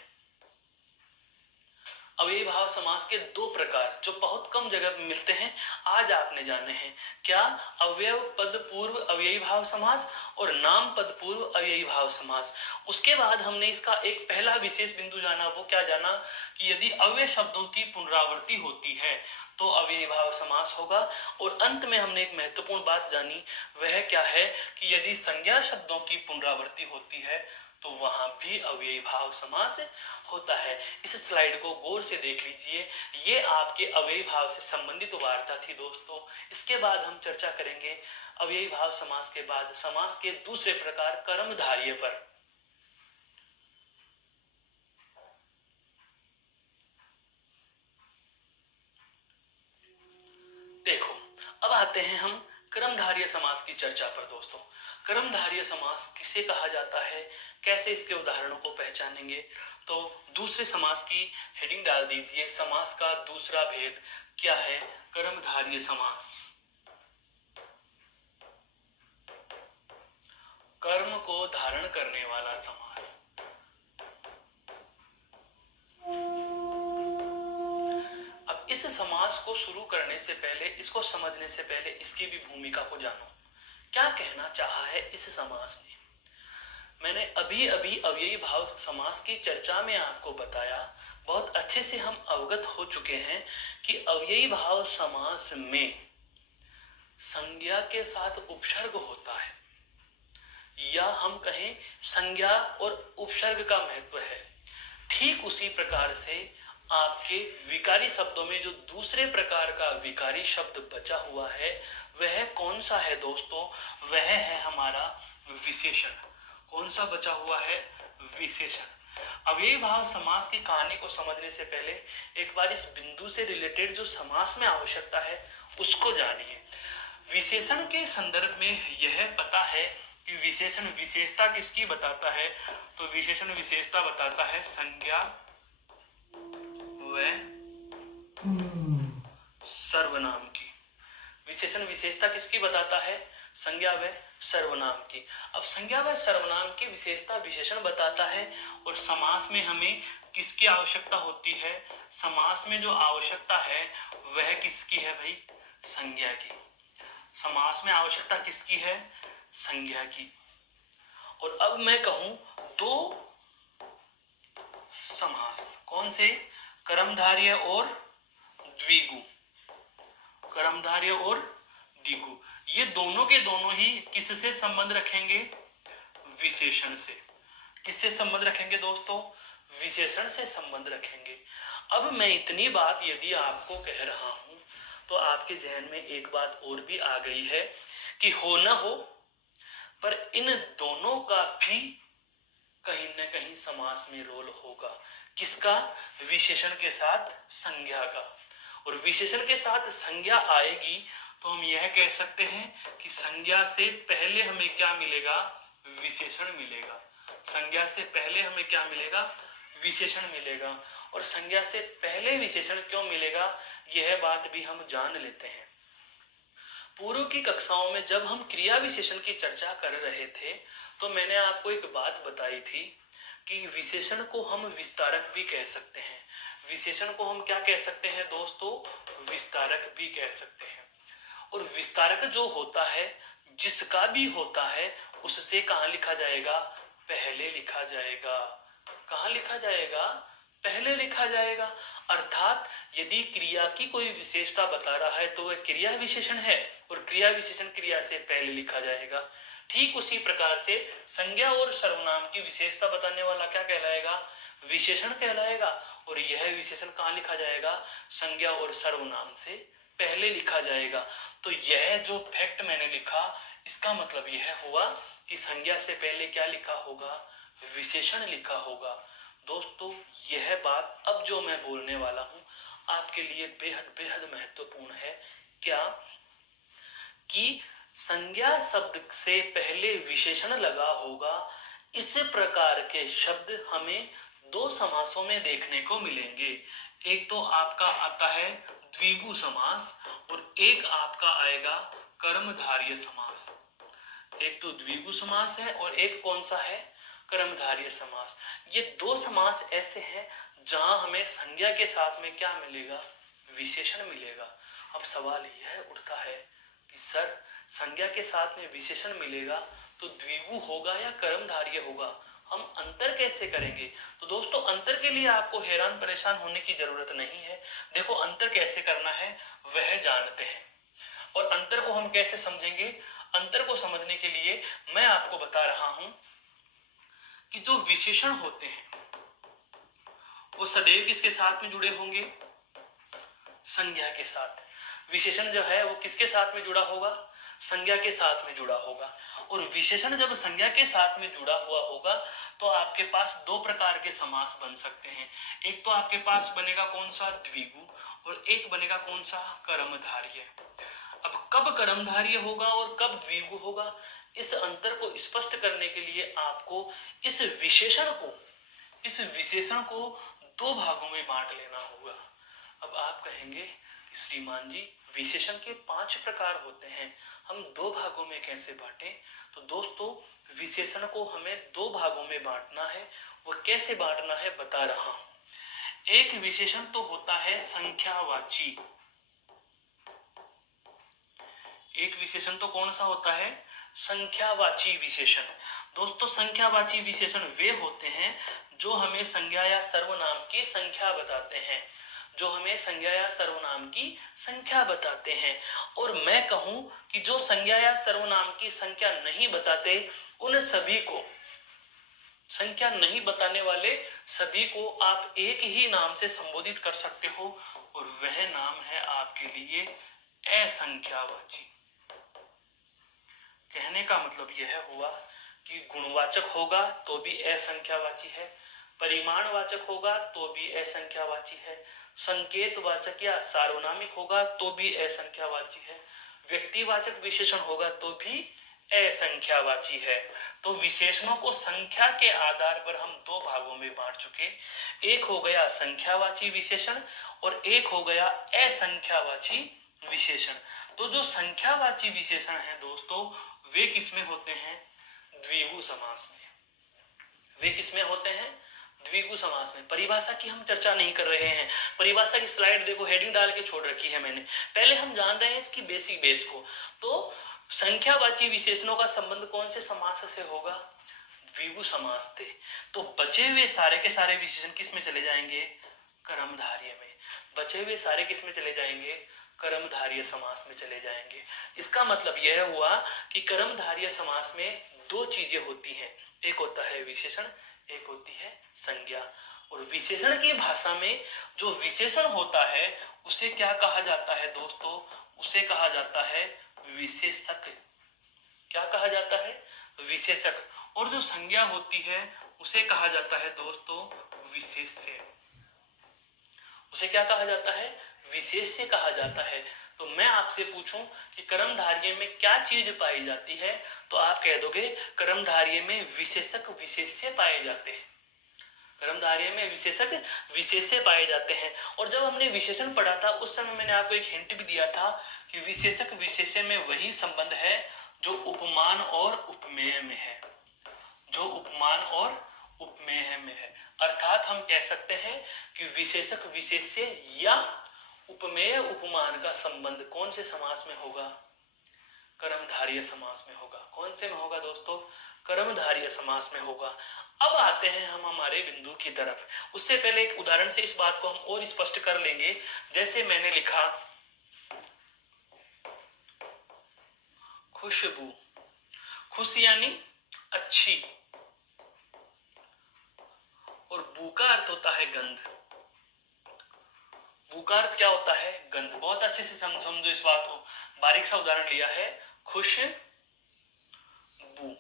अव्ययी भाव समास के दो प्रकार जो बहुत कम जगह मिलते हैं, आज आपने जाने हैं। क्या? अव्यय पद पूर्व अव्ययी भाव समास और नाम पद पूर्व अव्ययी भाव समास। उसके बाद हमने इसका एक पहला विशेष बिंदु जाना, वो क्या जाना कि यदि अव्यय शब्दों की पुनरावृत्ति होती है तो अव्ययी भाव समास होगा। और अंत में हमने एक महत्वपूर्ण बात जानी, वह क्या है कि यदि संज्ञा शब्दों की पुनरावृत्ति होती है तो वहां भी अव्ययी भाव समास होता है। इस स्लाइड को गौर से देख लीजिए, ये आपके अव्ययी भाव से संबंधित वार्ता थी दोस्तों। इसके बाद हम चर्चा करेंगे अव्ययी भाव समास के बाद समास के दूसरे प्रकार कर्मधारय पर। आते हैं हम कर्मधारय समास की चर्चा पर दोस्तों। कर्मधारय समास किसे कहा जाता है, कैसे इसके उदाहरणों को पहचानेंगे, तो दूसरे समास की हेडिंग डाल दीजिए, समास का दूसरा भेद क्या है, कर्मधारय समास। कर्म को धारण करने वाला समास। अब इस समास को शुरू करने से पहले, इसको समझने से पहले इसकी भी भूमिका को जानो। क्या कहना चाहा है इस समास ने। मैंने अभी अभी अव्ययी भाव समास की चर्चा में आपको बताया, बहुत अच्छे से हम अवगत हो चुके हैं कि अव्ययी भाव समास में संज्ञा के साथ उपसर्ग होता है, या हम कहें संज्ञा और उपसर्ग का महत्व है। ठीक उसी प्रकार से आपके विकारी शब्दों में जो दूसरे प्रकार का विकारी शब्द बचा हुआ है वह कौन सा है दोस्तों, वह है हमारा विशेषण। कौन सा बचा हुआ है, विशेषण। अव्ययी भाव समास की कहानी को समझने से पहले एक बार इस बिंदु से रिलेटेड जो समास में आवश्यकता है उसको जानिए। विशेषण के संदर्भ में यह पता है कि विशेषण विशेषता किसकी बताता है, तो विशेषण विशेषता बताता है संज्ञा व सर्वनाम की। विशेषण विशेषता किसकी बताता है, संज्ञा व सर्वनाम की। अब संज्ञा व सर्वनाम की विशेषता विशेषण बताता है, और समास में हमें किसकी आवश्यकता होती है, समास में जो आवश्यकता है वह किसकी है भाई, संज्ञा की। समास में आवश्यकता किसकी है, संज्ञा की। और अब मैं कहूं दो समास, कौन से, कर्मधारय और द्विगु। कर्मधारय और द्विगु, ये दोनों के दोनों ही किससे संबंध रखेंगे, विशेषण से। किससे संबंध रखेंगे दोस्तों, विशेषण से संबंध रखेंगे। अब मैं इतनी बात यदि आपको कह रहा हूं तो आपके जहन में एक बात और भी आ गई है कि हो न हो पर इन दोनों का भी कहीं न कहीं समास में रोल होगा। किसका, विशेषण के साथ संज्ञा का। और विशेषण के साथ संज्ञा आएगी तो हम यह कह सकते हैं कि संज्ञा से पहले हमें क्या मिलेगा, विशेषण मिलेगा। संज्ञा से पहले हमें क्या मिलेगा, विशेषण मिलेगा। और संज्ञा से पहले विशेषण क्यों मिलेगा, यह बात भी हम जान लेते हैं। पूर्व की कक्षाओं में जब हम क्रिया विशेषण की चर्चा कर रहे थे तो मैंने आपको एक बात बताई थी कि विशेषण को हम विस्तारक भी कह सकते हैं। विशेषण को हम क्या कह सकते हैं दोस्तों, विस्तारक भी कह सकते हैं। और विस्तारक जो होता है, जिसका भी होता है, उससे कहां लिखा जाएगा, पहले लिखा जाएगा। कहां लिखा जाएगा, पहले लिखा जाएगा। अर्थात यदि क्रिया की कोई विशेषता बता रहा है तो वह क्रिया विशेषण है, और क्रिया विशेषण क्रिया से पहले लिखा जाएगा। ठीक उसी प्रकार से संज्ञा और सर्वनाम की विशेषता बताने वाला क्या कहलाएगा, विशेषण कहलाएगा। और यह विशेषण कहां लिखा जाएगा, संज्ञा और सर्वनाम से पहले लिखा जाएगा। तो यह जो फैक्ट मैंने लिखा, इसका मतलब यह हुआ कि संज्ञा से पहले क्या लिखा होगा, विशेषण लिखा होगा। दोस्तों यह बात अब जो मैं बोलने वाला हूं आपके लिए बेहद बेहद महत्वपूर्ण है। क्या, कि संज्ञा शब्द से पहले विशेषण लगा होगा। इस प्रकार के शब्द हमें दो समासों में देखने को मिलेंगे। एक तो आपका आता है द्विगु समास, और एक आपका आएगा कर्मधारय समास। एक तो द्विगु समास है और एक कौन सा है, कर्मधारय समास। ये दो समास ऐसे हैं जहां हमें संज्ञा के साथ में क्या मिलेगा, विशेषण मिलेगा। अब सवाल यह उठता है कि सर संज्ञा के साथ में विशेषण मिलेगा तो द्विगु होगा या कर्मधारय होगा, हम अंतर कैसे करेंगे। तो दोस्तों अंतर के लिए आपको हैरान परेशान होने की जरूरत नहीं है। देखो अंतर कैसे करना है वह जानते हैं। और अंतर को हम कैसे समझेंगे, अंतर को समझने के लिए मैं आपको बता रहा हूं कि जो विशेषण होते हैं वो सदैव किसके साथ में जुड़े होंगे, संज्ञा के साथ। विशेषण जो है वो किसके साथ में जुड़ा होगा, संज्ञा के साथ में जुड़ा होगा। और विशेषण जब संज्ञा के साथ में जुड़ा हुआ होगा तो आपके पास दो प्रकार के समास बन सकते हैं। एक तो आपके पास बनेगा कौन सा, द्विगु, और एक बनेगा कौन सा, कर्मधारय। अब कब कर्मधारय होगा और कब द्विगु होगा, इस अंतर को स्पष्ट करने के लिए आपको इस विशेषण को दो भागों में बांट लेना होगा। अब आप कहेंगे श्रीमान जी विशेषण के 5 प्रकार होते हैं, हम दो भागों में कैसे बांटें? तो दोस्तों विशेषण को हमें दो भागों में बांटना है। वो कैसे बांटना है बता रहा हूं। एक विशेषण तो होता है संख्यावाची। एक विशेषण तो कौन सा होता है? संख्यावाची विशेषण। दोस्तों संख्यावाची विशेषण वे होते हैं जो हमें संज्ञा या सर्वनाम की संख्या बताते हैं, जो हमें संज्ञा या सर्वनाम की संख्या बताते हैं। और मैं कहूं कि जो संज्ञा या सर्वनाम की संख्या नहीं बताते, उन सभी को, संख्या नहीं बताने वाले सभी को आप एक ही नाम से संबोधित कर सकते हो, और वह नाम है आपके लिए असंख्यावाची। कहने का मतलब यह हुआ कि गुणवाचक होगा तो भी असंख्यावाची है, परिमाणवाचक होगा तो भी असंख्यावाची है, संकेतवाचक या सार्वनामिक होगा तो भी असंख्यावाची है, व्यक्तिवाचक विशेषण होगा तो भी असंख्यावाची है। तो विशेषणों को संख्या के आधार पर हम दो भागों में बांट चुके, एक हो गया संख्यावाची विशेषण और एक हो गया असंख्यावाची विशेषण। तो जो संख्यावाची विशेषण है दोस्तों वे किसमें होते हैं? द्विगु समास में। वे किसमें होते हैं? द्विगु समास में। परिभाषा की हम चर्चा नहीं कर रहे हैं, परिभाषा की स्लाइड देखो, हेडिंग डाल के छोड़ रखी है मैंने। पहले हम जान रहे हैं इसकी बेसिक बेस को। तो संख्यावाची विशेषणों का संबंध कौन से समास से होगा? द्विगु समास से। तो बचे हुए सारे के सारे विशेषण किस में चले जाएंगे? कर्मधारय में। बचे हुए सारे किस में चले जाएंगे? कर्मधारय समास में चले जाएंगे। इसका मतलब यह हुआ कि कर्मधारय समास में दो चीजें होती हैं, एक होता है विशेषण, एक होती है संज्ञा। और विशेषण की भाषा में जो विशेषण होता है उसे क्या कहा जाता है दोस्तों? उसे कहा जाता है विशेषक। क्या कहा जाता है? विशेषक। और जो संज्ञा होती है उसे कहा जाता है दोस्तों विशेष्य। उसे क्या कहा जाता है? विशेष्य कहा जाता है। तो मैं आपसे पूछूं कि कर्मधारय में क्या चीज पाई जाती है, तो आप कह दोगे कर्मधारय में विशेषक विशेष्य पाए जाते हैं। कर्मधारय में विशेषक विशेष्य पाए जाते हैं। और जब हमने विशेषण पढ़ा था उस समय मैंने आपको एक हिंट भी दिया था कि विशेषक विशेष्य में वही संबंध है जो उपमान और उपमेय में है, जो उपमान और उपमेय में है। अर्थात हम कह सकते हैं कि विशेषक विशेष्य या उपमेय उपमान का संबंध कौन से समास में होगा? कर्मधारय समास में होगा। कौन से में होगा दोस्तों? कर्मधारय समास में होगा। अब आते हैं हम हमारे बिंदु की तरफ। उससे पहले एक उदाहरण से इस बात को हम और स्पष्ट कर लेंगे। जैसे मैंने लिखा खुशबू, खुश यानी अच्छी, और बू का अर्थ होता है गंध। बू का अर्थ क्या होता है? गंध। बहुत अच्छे से समझो इस बात को, बारीक सा उदाहरण लिया है, खुश बू।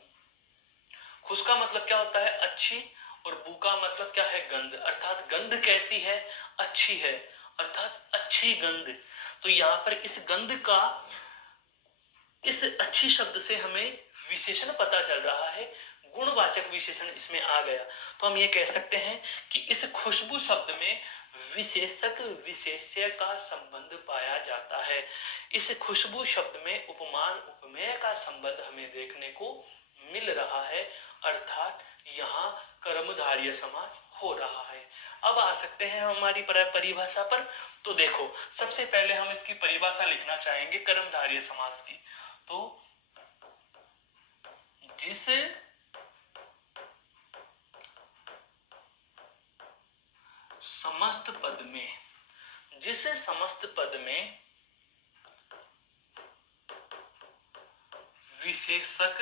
खुश का मतलब क्या होता है? अच्छी, और बू का मतलब क्या है? गंध। अर्थात गंध कैसी है? अच्छी है, अर्थात अच्छी गंध। तो यहां पर इस गंध का, इस अच्छी शब्द से हमें विशेषण पता चल रहा है, गुणवाचक विशेषण इसमें आ गया। तो हम ये कह सकते हैं कि इस खुशबू शब्द में विशेषक विशेष्य का संबंध पाया जाता है। इस खुशबू शब्द में उपमान उपमेय का संबंध हमें देखने को मिल रहा है, अर्थात यहाँ कर्मधारय समास हो रहा है। अब आ सकते हैं हमारी परिभाषा पर। तो देखो सबसे पहले हम इसकी परिभाषा लिखना चाहेंगे कर्मधारय समास की। तो जिस समस्त पद में, जिस समस्त पद में विशेषक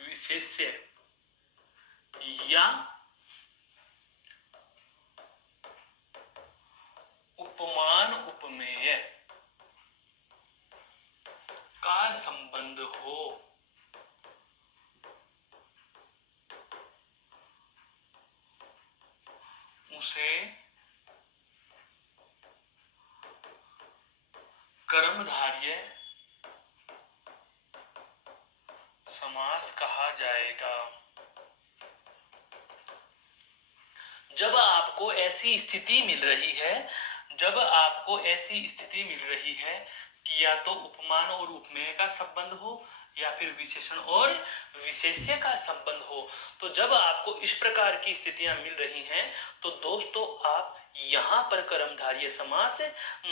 विशेष्य या उपमान उपमेय का संबंध हो, उसे कर्मधारय समास कहा जाएगा। जब आपको ऐसी स्थिति मिल रही है, जब आपको ऐसी स्थिति मिल रही है कि या तो उपमान और उपमेय का संबंध हो या फिर विशेषण और विशेष्य का संबंध हो, तो जब आपको इस प्रकार की स्थितियां मिल रही हैं तो दोस्तों आप यहां पर कर्मधारय समास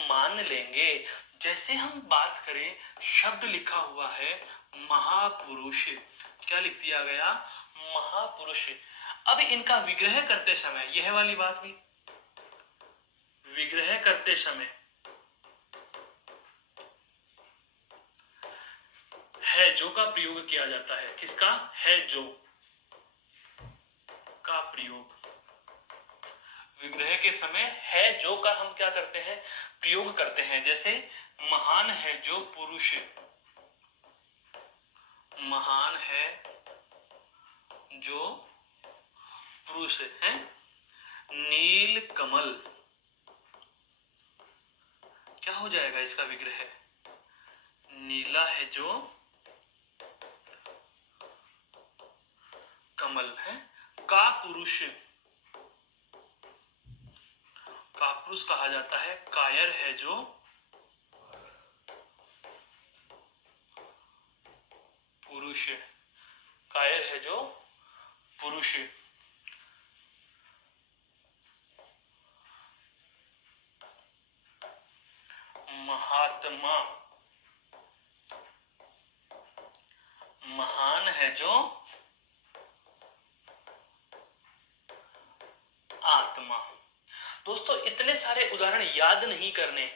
मान लेंगे। जैसे हम बात करें, शब्द लिखा हुआ है महापुरुष, क्या लिख दिया गया? महापुरुष। अब इनका विग्रह करते समय, यह वाली बात भी, विग्रह करते समय है जो का प्रयोग किया जाता है। किसका? है जो का प्रयोग। विग्रह के समय है जो का हम क्या करते हैं? प्रयोग करते हैं। जैसे महान है जो पुरुष, महान है जो पुरुष है। नील कमल, क्या हो जाएगा इसका विग्रह? नीला है जो कमल है। का पुरुष, का पुरुष कहा जाता है। कायर है जो पुरुष, कायर है जो पुरुष। महात्मा, महान है जो आत्मा। दोस्तों इतने सारे उदाहरण याद नहीं करने,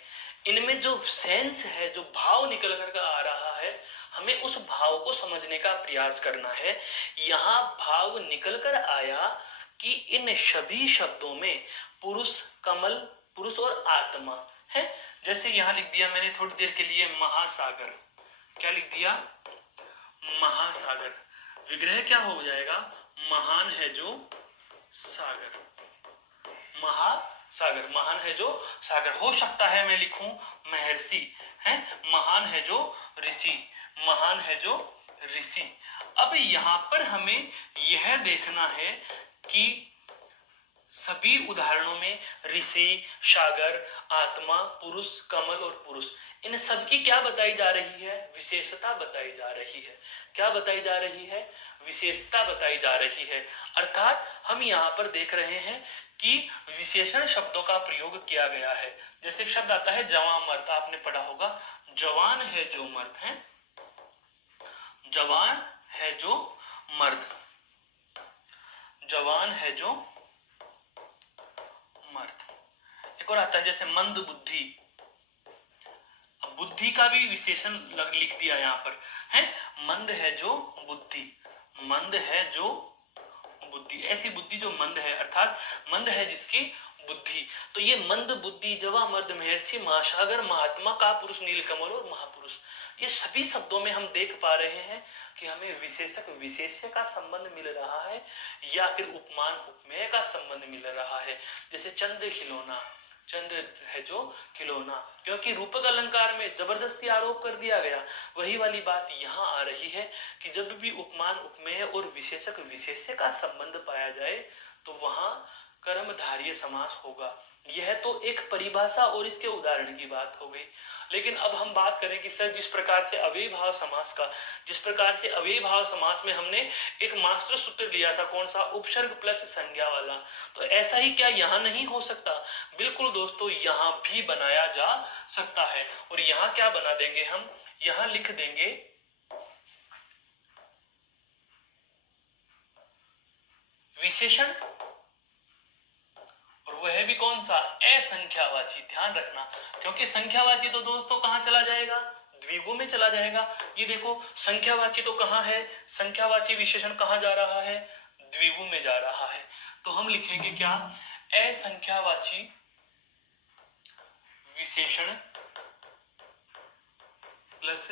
इनमें जो सेंस है, जो भाव निकल कर आ रहा है, हमें उस भाव को समझने का प्रयास करना है। यहाँ भाव निकल कर आया कि इन सभी शब्दों में पुरुष, कमल, पुरुष और आत्मा है। जैसे यहाँ लिख दिया मैंने थोड़ी देर के लिए महासागर, क्या लिख दिया? महासागर। विग्रह क्या हो जाएगा? महान है जो सागर, महासागर। महान है जो सागर। हो सकता है मैं लिखूं महर्षि, है। महान है जो ऋषि, महान है जो ऋषि। अब यहां पर हमें यह देखना है कि सभी उदाहरणों में ऋषि, सागर, आत्मा, पुरुष, कमल और पुरुष, इन सब की क्या बताई जा रही है? विशेषता बताई जा रही है। क्या बताई जा रही है? विशेषता बताई जा रही है। अर्थात हम यहाँ पर देख रहे हैं कि विशेषण शब्दों का प्रयोग किया गया है। जैसे शब्द आता है जवान मर्द, आपने पढ़ा होगा, जवान है जो मर्द है, जवान है जो मर्द, जवान है जो मर्द। एक और आता है जैसे मंद बुद्धि, बुद्धि का भी विशेषण लिख दिया यहाँ पर, है। मंद है जो बुद्धि, मंद है जो बुद्धि, ऐसी बुद्धि जो मंद है, अर्थात मंद है जिसकी बुद्धि। तो ये मंद बुद्धि, जवा मर्द, महर्षि, महासागर, महात्मा, का पुरुष, नीलकमल और महापुरुष, ये सभी शब्दों में हम देख पा रहे हैं कि हमें विशेषक विशेष्य का संबंध मिल रहा है या फिर उपमान उपमेय का संबंध मिल रहा है। जैसे चंद्र खिलौना, चंद्र है जो खिलौना, क्योंकि रूपक अलंकार में जबरदस्ती आरोप कर दिया गया। वही वाली बात यहाँ आ रही है कि जब भी उपमान उपमेय और विशेषक विशेष्य का संबंध पाया जाए तो वहां कर्मधारय समास होगा। यह तो एक परिभाषा और इसके उदाहरण की बात हो गई। लेकिन अब हम बात करें कि सर जिस प्रकार से अव्ययी भाव समास का, जिस प्रकार से अव्ययी भाव समास में हमने एक मास्टर सूत्र लिया था, कौन सा? उपसर्ग प्लस संज्ञा वाला, तो ऐसा ही क्या यहाँ नहीं हो सकता? बिल्कुल दोस्तों, यहाँ भी बनाया जा सकता है। और यहाँ क्या बना देंगे हम? यहाँ लिख देंगे विशेषण, और वह भी कौन सा? असंख्यावाची। ध्यान रखना, क्योंकि संख्यावाची तो दोस्तों कहां चला जाएगा? द्विगु में चला जाएगा। ये देखो संख्यावाची तो कहां है? संख्यावाची विशेषण कहां जा रहा है? द्विगु में जा रहा है। तो हम लिखेंगे क्या? असंख्यावाची विशेषण प्लस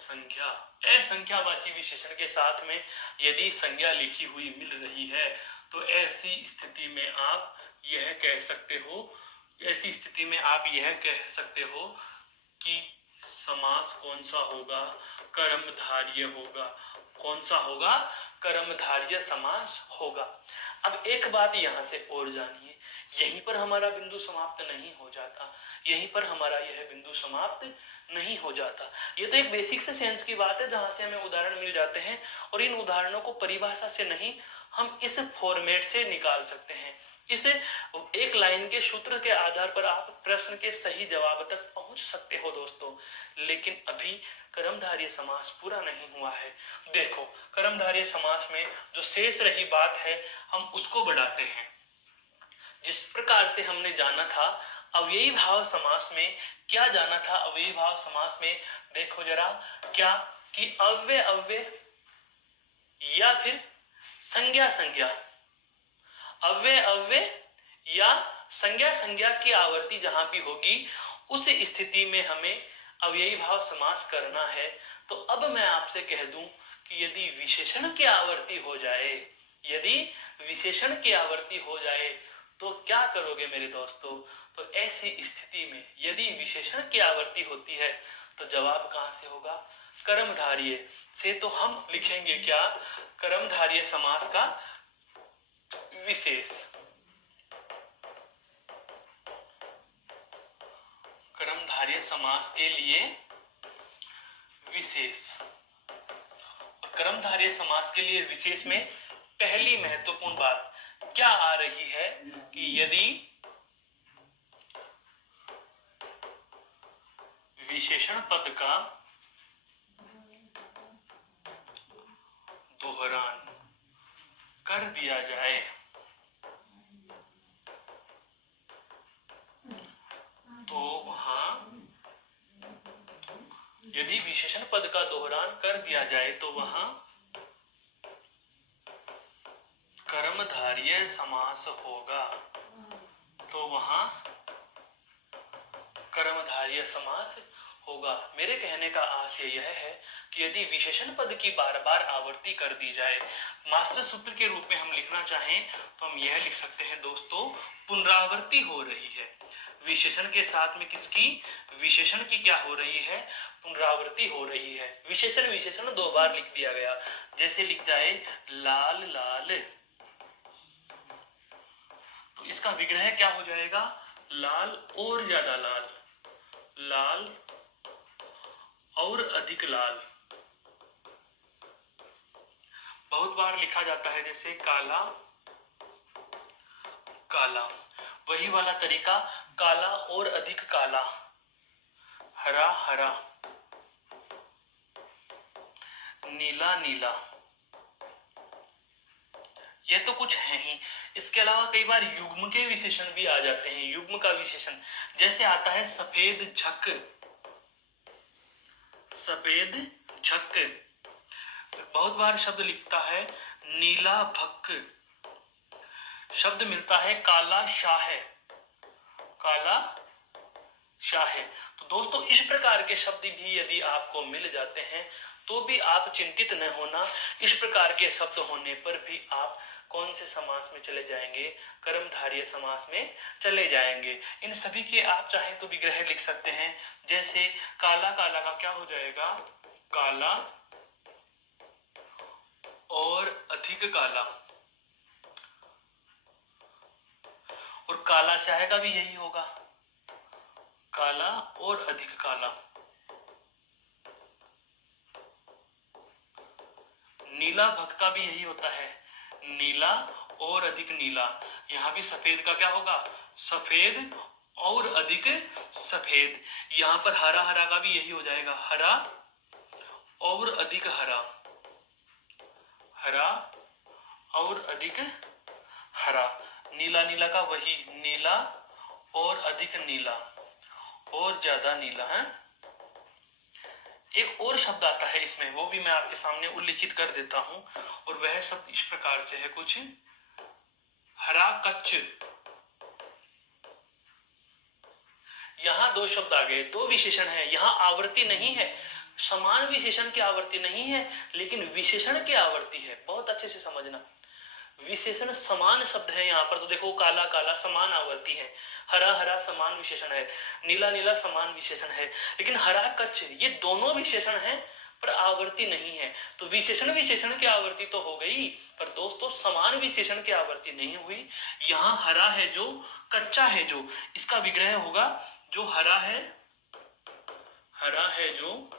संख्या। असंख्यावाची विशेषण के साथ में यदि संज्ञा लिखी हुई मिल रही है तो ऐसी स्थिति में आप यह कह सकते हो ऐसी स्थिति में आप यह कह सकते हो कि समास कौन सा होगा, कर्मधारय होगा। कौन सा होगा? कर्मधारय समास होगा। अब एक बात यहां से और जानिए, यहीं पर हमारा बिंदु समाप्त नहीं हो जाता, यहीं पर हमारा यह बिंदु समाप्त नहीं हो जाता। ये तो एक बेसिक से सेंस की बात है जहां से हमें उदाहरण मिल जाते हैं, और इन उदाहरणों को परिभाषा से नहीं, हम इस फॉर्मेट से निकाल सकते हैं। इस एक लाइन के सूत्र के आधार पर आप प्रश्न के सही जवाब तक पहुंच सकते हो दोस्तों। लेकिन अभी कर्मधारय समास पूरा नहीं हुआ है। देखो, कर्मधारय समास में जो शेष रही बात है हम उसको बढ़ाते हैं। जिस प्रकार से हमने जाना था अव्ययी भाव समास में, क्या जाना था अव्ययी भाव समास में? देखो जरा, क्या कि अव्यय अव्यय या फिर संज्ञा संज्ञा, अव्यय अव्यय या संज्ञा संज्ञा की आवर्ती जहां भी होगी उस स्थिति में हमें अव्ययी भाव समास करना है। तो अब मैं आपसे कह दूं कि यदि विशेषण की आवर्ती हो जाए, यदि विशेषण की आवर्ती हो जाए तो क्या करोगे मेरे दोस्तों? तो ऐसी स्थिति में यदि विशेषण की आवर्ती होती है तो जवाब कहां से होगा? कर्मधारय से। तो हम लिखेंगे क्या? कर्मधारय समास का विशेष, कर्मधारय समास के लिए विशेष। और कर्मधारय समास के लिए विशेष में पहली महत्वपूर्ण बात क्या आ रही है कि यदि विशेषण पद का दोहरान कर दिया जाए तो वहां, यदि विशेषण पद का दोहरान कर दिया जाए तो वहां कर्मधारय समास होगा, तो वहां कर्मधारय समास होगा। मेरे कहने का आशय यह है कि यदि विशेषण पद की बार बार आवर्ती कर दी जाए, मास्टर सूत्र के रूप में हम लिखना चाहें तो हम यह लिख सकते हैं दोस्तों, पुनरावृत्ति हो रही है। विशेषण के साथ में किसकी? विशेषण की क्या हो रही है? पुनरावृत्ति हो रही है। विशेषण विशेषण दो बार लिख दिया गया, जैसे लिख जाए लाल लाल, तो इसका विग्रह क्या हो जाएगा? लाल और ज्यादा लाल, लाल और अधिक लाल। बहुत बार लिखा जाता है जैसे काला काला, वही वाला तरीका, काला और अधिक काला, हरा हरा, नीला नीला। ये तो कुछ है ही। इसके अलावा कई बार युग्म के विशेषण भी आ जाते हैं। युग्म का विशेषण जैसे आता है सफेद झक, सफेद झक। बहुत बार शब्द लिखता है नीला भक्क, शब्द मिलता है काला शाह, काला शाह। तो दोस्तों इस प्रकार के शब्द भी यदि आपको मिल जाते हैं तो भी आप चिंतित न होना। इस प्रकार के शब्द होने पर भी आप कौन से समास में चले जाएंगे? कर्मधारय समास में चले जाएंगे। इन सभी के आप चाहे तो विग्रह लिख सकते हैं, जैसे काला काला का क्या हो जाएगा? काला और अधिक काला, और काला शाह का भी यही होगा, काला और अधिक काला। नीला भक का भी यही होता है, नीला और अधिक नीला। यहां भी सफेद का क्या होगा? सफेद और अधिक सफेद। यहां पर हरा हरा का भी यही हो जाएगा, हरा और अधिक हरा, हरा और अधिक हरा। नीला नीला का वही, नीला और अधिक नीला और ज्यादा नीला है। एक और शब्द आता है इसमें, वो भी मैं आपके सामने उल्लिखित कर देता हूं, और वह शब्द इस प्रकार से है कुछ, हरा कच्च। यहां दो शब्द आ गए, दो विशेषण है, यहां आवर्ती नहीं है, समान विशेषण की आवर्ती नहीं है, लेकिन विशेषण की आवर्ती है। बहुत अच्छे से समझना, विशेषण समान शब्द है यहाँ पर, तो देखो काला काला समान आवर्ती है, हरा हरा समान विशेषण है, नीला नीला समान विशेषण है, लेकिन हरा कच्छ ये दोनों विशेषण हैं पर आवर्ती नहीं है। तो विशेषण विशेषण की आवर्ती तो हो गई, पर दोस्तों समान विशेषण की आवर्ती नहीं हुई। यहाँ हरा है जो, कच्चा है जो, इसका विग्रह होगा जो हरा है जो,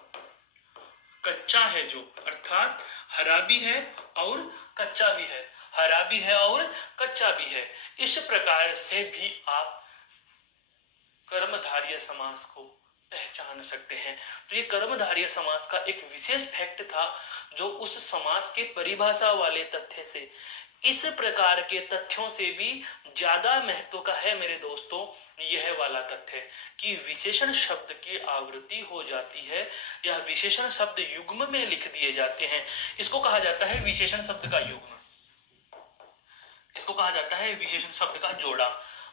कच्चा है जो, अर्थात हरा भी है और कच्चा भी है, हरा भी है और कच्चा भी है। इस प्रकार से भी आप कर्मधारय समास को पहचान सकते हैं। तो ये कर्मधारय समास का एक विशेष फैक्ट था जो उस समास के परिभाषा वाले तथ्य से, इस प्रकार के तथ्यों से भी ज्यादा महत्व का है मेरे दोस्तों यह वाला तथ्य कि विशेषण शब्द की आवृत्ति हो जाती है या विशेषण शब्द युग्म में लिख दिए जाते हैं। इसको कहा जाता है विशेषण शब्द का युग्म, इसको कहा जाता है विशेषण शब्द का जोड़ा।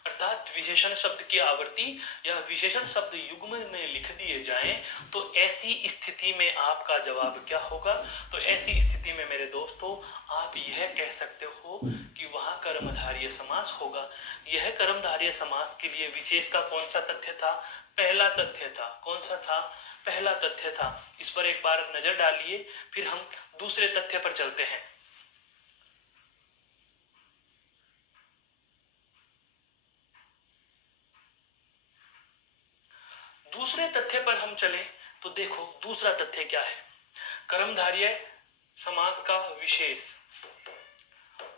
अर्थात विशेषण शब्द की आवर्ती या विशेषण शब्द युग्म में लिख दिए जाएं तो ऐसी स्थिति में आपका जवाब क्या होगा? तो ऐसी स्थिति में मेरे दोस्तों आप यह कह सकते हो कि वहां कर्मधारय समास होगा। यह कर्मधारय समास के लिए विशेष का कौन सा तथ्य था? पहला तथ्य था। कौन सा था? पहला तथ्य था। इस पर एक बार नजर डालिए, फिर हम दूसरे तथ्य पर चलते हैं। दूसरे तथ्य पर हम चले तो देखो दूसरा तथ्य क्या है? कर्मधारय समास का विशेष,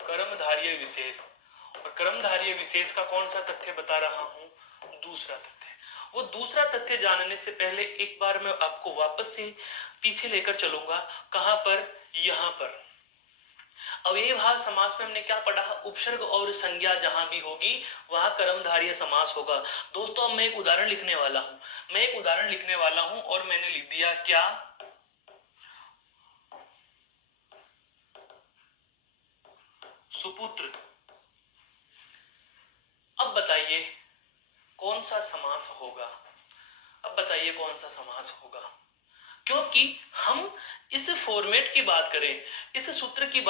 कर्मधारय विशेष, और कर्मधारय विशेष का कौन सा तथ्य बता रहा हूं? दूसरा तथ्य। वो दूसरा तथ्य जानने से पहले एक बार मैं आपको वापस से पीछे लेकर चलूंगा। कहां पर? यहां पर अव्ययीभाव समास में हमने क्या पढ़ा? उपसर्ग और संज्ञा जहां भी होगी वहां कर्मधारय समास होगा। दोस्तों अब मैं एक उदाहरण लिखने वाला हूं, और मैंने लिख दिया क्या? सुपुत्र। अब बताइए कौन सा समास होगा? क्योंकि हम इस फॉर्मेट की बात करें, इस सूत्र की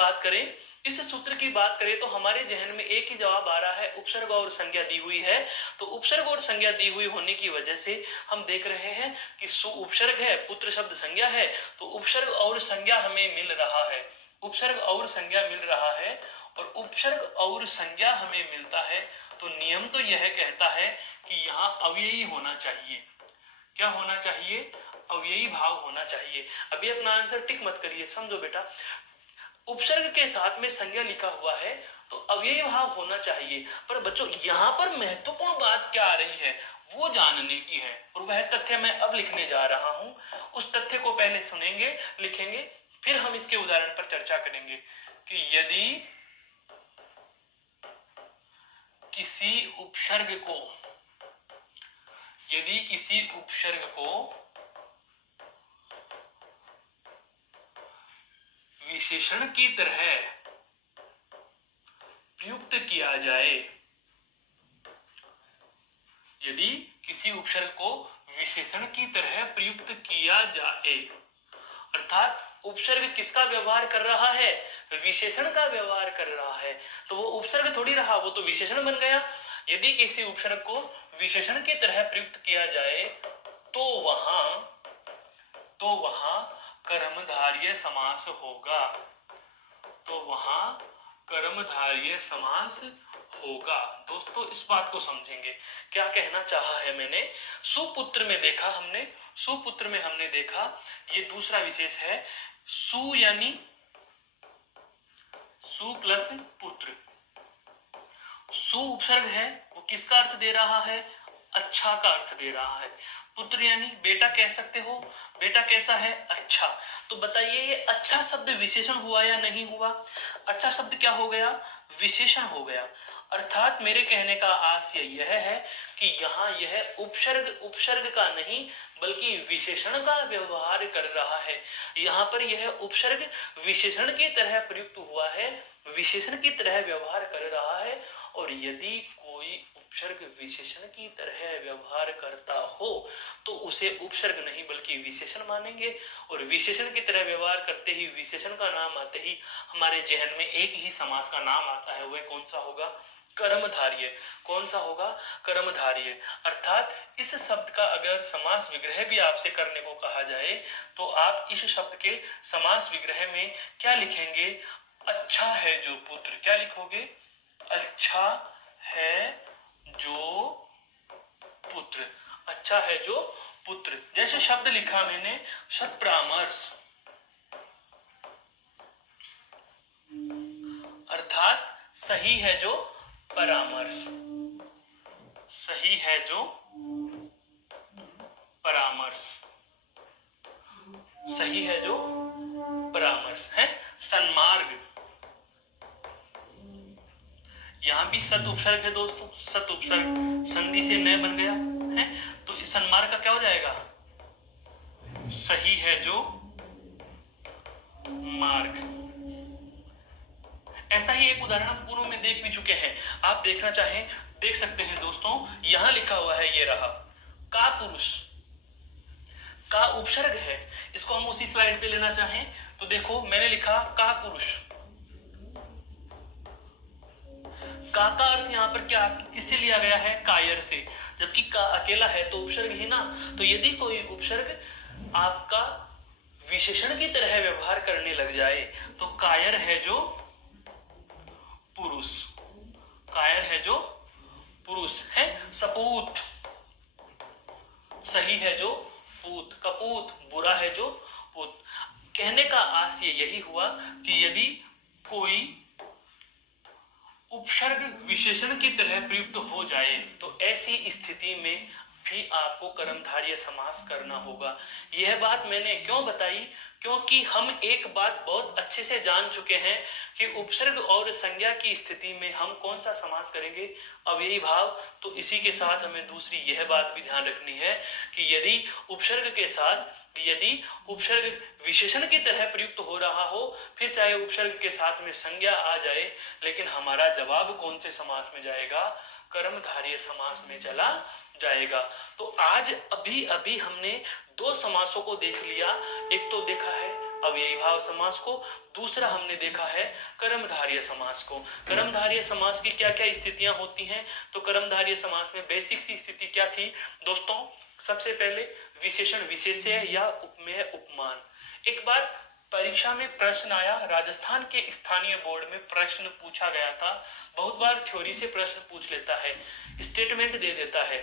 बात करें तो हमारे जहन में एक ही जवाब आ रहा है, उपसर्ग और संज्ञा दी हुई है। तो उपसर्ग और संज्ञा दी हुई होने की वजह से हम देख रहे हैं कि सु उपसर्ग है, पुत्र शब्द संज्ञा है, तो उपसर्ग और संज्ञा हमें मिल रहा है, और उपसर्ग और संज्ञा हमें मिलता है तो नियम तो यह कहता है कि यहाँ अव्ययी होना चाहिए। क्या होना चाहिए? अव्ययी भाव होना चाहिए। अभी अपना आंसर टिक मत करिए, समझो बेटा। उपसर्ग के साथ में संज्ञा लिखा हुआ है तो अव्ययी भाव होना चाहिए। पर बच्चों यहाँ पर महत्वपूर्ण बात क्या आ रही है वो जानने की है, और वह तथ्य मैं अब लिखने जा रहा हूं। उस तथ्य को पहले सुनेंगे, लिखेंगे, फिर हम इसके उदाहरण पर चर्चा करेंगे कि यदि किसी उपसर्ग को विशेषण की तरह प्रयुक्त किया जाए, यदि किसी उपसर्ग को विशेषण की तरह प्रयुक्त किया जाए, अर्थात उपसर्ग किसका व्यवहार कर रहा है? विशेषण का व्यवहार कर रहा है, तो वो उपसर्ग थोड़ी रहा, वो तो विशेषण बन गया। यदि किसी उपसर्ग को विशेषण की तरह प्रयुक्त किया जाए तो वहां कर्मधारय समास होगा, दोस्तों इस बात को समझेंगे क्या कहना चाहा है मैंने। सुपुत्र में हमने देखा ये दूसरा विशेष है, सु यानी सु प्लस पुत्र। सु उपसर्ग है, वो किसका अर्थ दे रहा है? अच्छा का अर्थ दे रहा है। पुत्र यानी बेटा कह सकते हो, बेटा कैसा है? अच्छा। तो बताइए ये अच्छा शब्द विशेषण हुआ या नहीं हुआ? अच्छा शब्द क्या हो गया? विशेषण हो गया। अर्थात मेरे कहने का आशय यह है कि यहाँ यह उपसर्ग का नहीं बल्कि विशेषण का व्यवहार कर रहा है। यहाँ पर यह उपसर्ग विशेषण की तरह प्रयुक्त हुआ है, विशेषण की तरह व्यवहार कर रहा है। और यदि कोई उपसर्ग विशेषण की तरह व्यवहार करता हो तो उसे उपसर्ग नहीं बल्कि विशेषण मानेंगे, और विशेषण की तरह व्यवहार करते ही विशेषण का नाम आते ही हमारे जहन में एक ही समास का नाम आता है, वह कौन सा होगा? कर्मधारय। कौन सा होगा? कर्मधारय। अर्थात इस शब्द का अगर समास विग्रह भी आपसे करने को कहा जाए तो आप इस शब्द के समास विग्रह में क्या लिखेंगे? अच्छा है जो पुत्र। क्या लिखोगे? अच्छा है जो पुत्र। अच्छा है जो पुत्र। जैसे शब्द लिखा मैंने सत्परामर्श, अर्थात सही है जो परामर्श। सही है जो परामर्श। सही है जो परामर्श है। सन्मार्ग, यहां भी सत उपसर्ग है दोस्तों। सत उपसर्ग संधि से न बन गया है तो इस सन्मार्ग का क्या हो जाएगा? सही है जो मार्ग। ऐसा ही एक उदाहरण हम पूर्व में देख भी चुके हैं, आप देखना चाहें देख सकते हैं दोस्तों। यहां लिखा हुआ है, ये रहा का पुरुष। का उपसर्ग है, इसको हम उसी स्लाइड पे लेना चाहें तो देखो मैंने लिखा का पुरुष। का अर्थ यहाँ पर क्या किससे लिया गया है? कायर से। जबकि का अकेला है तो उपसर्ग ही ना। तो यदि कोई उपसर्ग आपका विशेषण की तरह व्यवहार करने लग जाए तो कायर है जो पुरुष। कायर है जो पुरुष है। सपूत, सही है जो पूत। कपूत, बुरा है जो पूत। कहने का आशय यही हुआ कि यदि कोई उपसर्ग विशेषण की तरह प्रयुक्त हो जाए तो ऐसी स्थिति में भी आपको कर्मधारय समास करना होगा। यह बात मैंने क्यों बताई? क्योंकि हम एक बात बहुत अच्छे से जान चुके हैं कि उपसर्ग और संज्ञा की स्थिति में हम कौन सा समास करेंगे? अव्ययी भाव। तो इसी के साथ हमें दूसरी यह बात भी ध्यान रखनी है कि यदि उपसर्ग के साथ उपसर्ग विशेषण की तरह प्रयुक्त हो रहा हो, फिर चाहे उपसर्ग के साथ में संज्ञा आ जाए, लेकिन हमारा जवाब कौन से समास में जाएगा? कर्मधारय समास में चला जाएगा। तो आज अभी अभी हमने दो समासों को देख लिया। एक तो देखा है अव्ययी भाव समास को, दूसरा हमने देखा है कर्मधारय समास को। कर्मधारय समास की क्या क्या स्थितियां होती हैं? तो कर्मधारय समास में बेसिक सी स्थिति क्या थी दोस्तों? सबसे पहले विशेषण विशेष्य या उपमेय उपमान। एक बार परीक्षा में प्रश्न आया, राजस्थान के स्थानीय बोर्ड में प्रश्न पूछा गया था। बहुत बार थ्योरी से प्रश्न पूछ लेता है, स्टेटमेंट दे देता है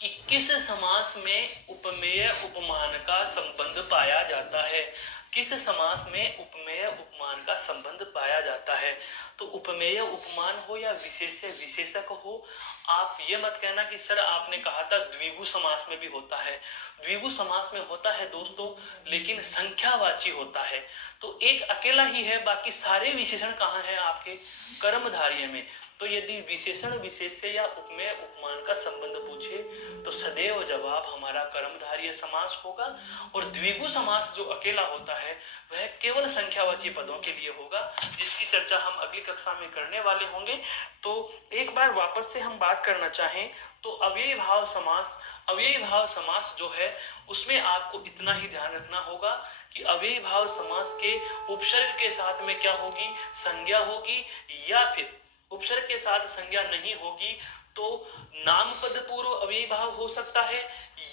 कि किस समास में उपमेय उपमान का संबंध पाया जाता है। किस समास में उपमेय उपमान का संबंध पाया जाता है? तो उपमेय उपमान हो या विशेष्य विशेषक हो, आप ये मत कहना कि सर आपने कहा था द्विगु समास में भी होता है। द्विगु समास में होता है दोस्तों, लेकिन संख्यावाची होता है। तो एक अकेला ही है, बाकी सारे विशेषण कहाँ हैं? आपके कर्मधारय में। तो यदि विशेषण विशेष्य या उपमेय उपमान का संबंध पूछे तो सदैव जवाब हमारा कर्मधारय समास होगा। और द्विगु समास जो अकेला होता है वह केवल संख्यावाची पदों के लिए होगा, जिसकी चर्चा हम अगली कक्षा में करने वाले होंगे। तो एक बार वापस से हम बात करना चाहें तो अव्ययी भाव समास, अव्ययी भाव समास जो है उसमें आपको इतना ही ध्यान रखना होगा कि अव्ययी भाव समास के उपसर्ग के साथ में क्या होगी? संज्ञा होगी, या फिर उपसर्ग के साथ संज्ञा नहीं होगी तो नामपद पूर्व अव्ययी भाव हो सकता है,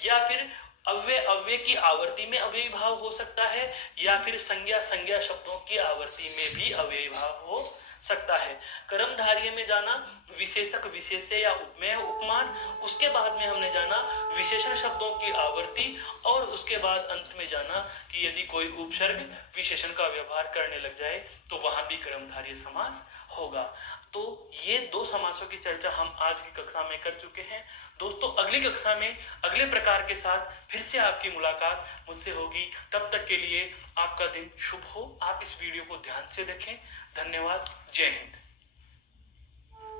या फिर अव्यय की आवर्ती में अव्ययी भाव हो सकता है, या फिर संज्ञा शब्दों की आवर्ती में भी अव्ययी भाव हो सकता है। कर्मधारय में जाना विशेषक विशेष्य या उपमेय उपमान, उसके बाद में हमने जाना विशेषण शब्दों की आवर्ती, और उसके बाद अंत में जाना कि यदि कोई उपसर्ग विशेषण का व्यवहार करने लग जाए तो वहां भी कर्मधारय समास होगा। तो ये दो समासों की चर्चा हम आज की कक्षा में कर चुके हैं। दोस्तों अगली कक्षा में अगले प्रकार के साथ फिर से आपकी मुलाकात मुझसे होगी। तब तक के लिए आपका दिन शुभ हो। आप इस वीडियो को ध्यान से देखें। धन्यवाद। जय हिंद।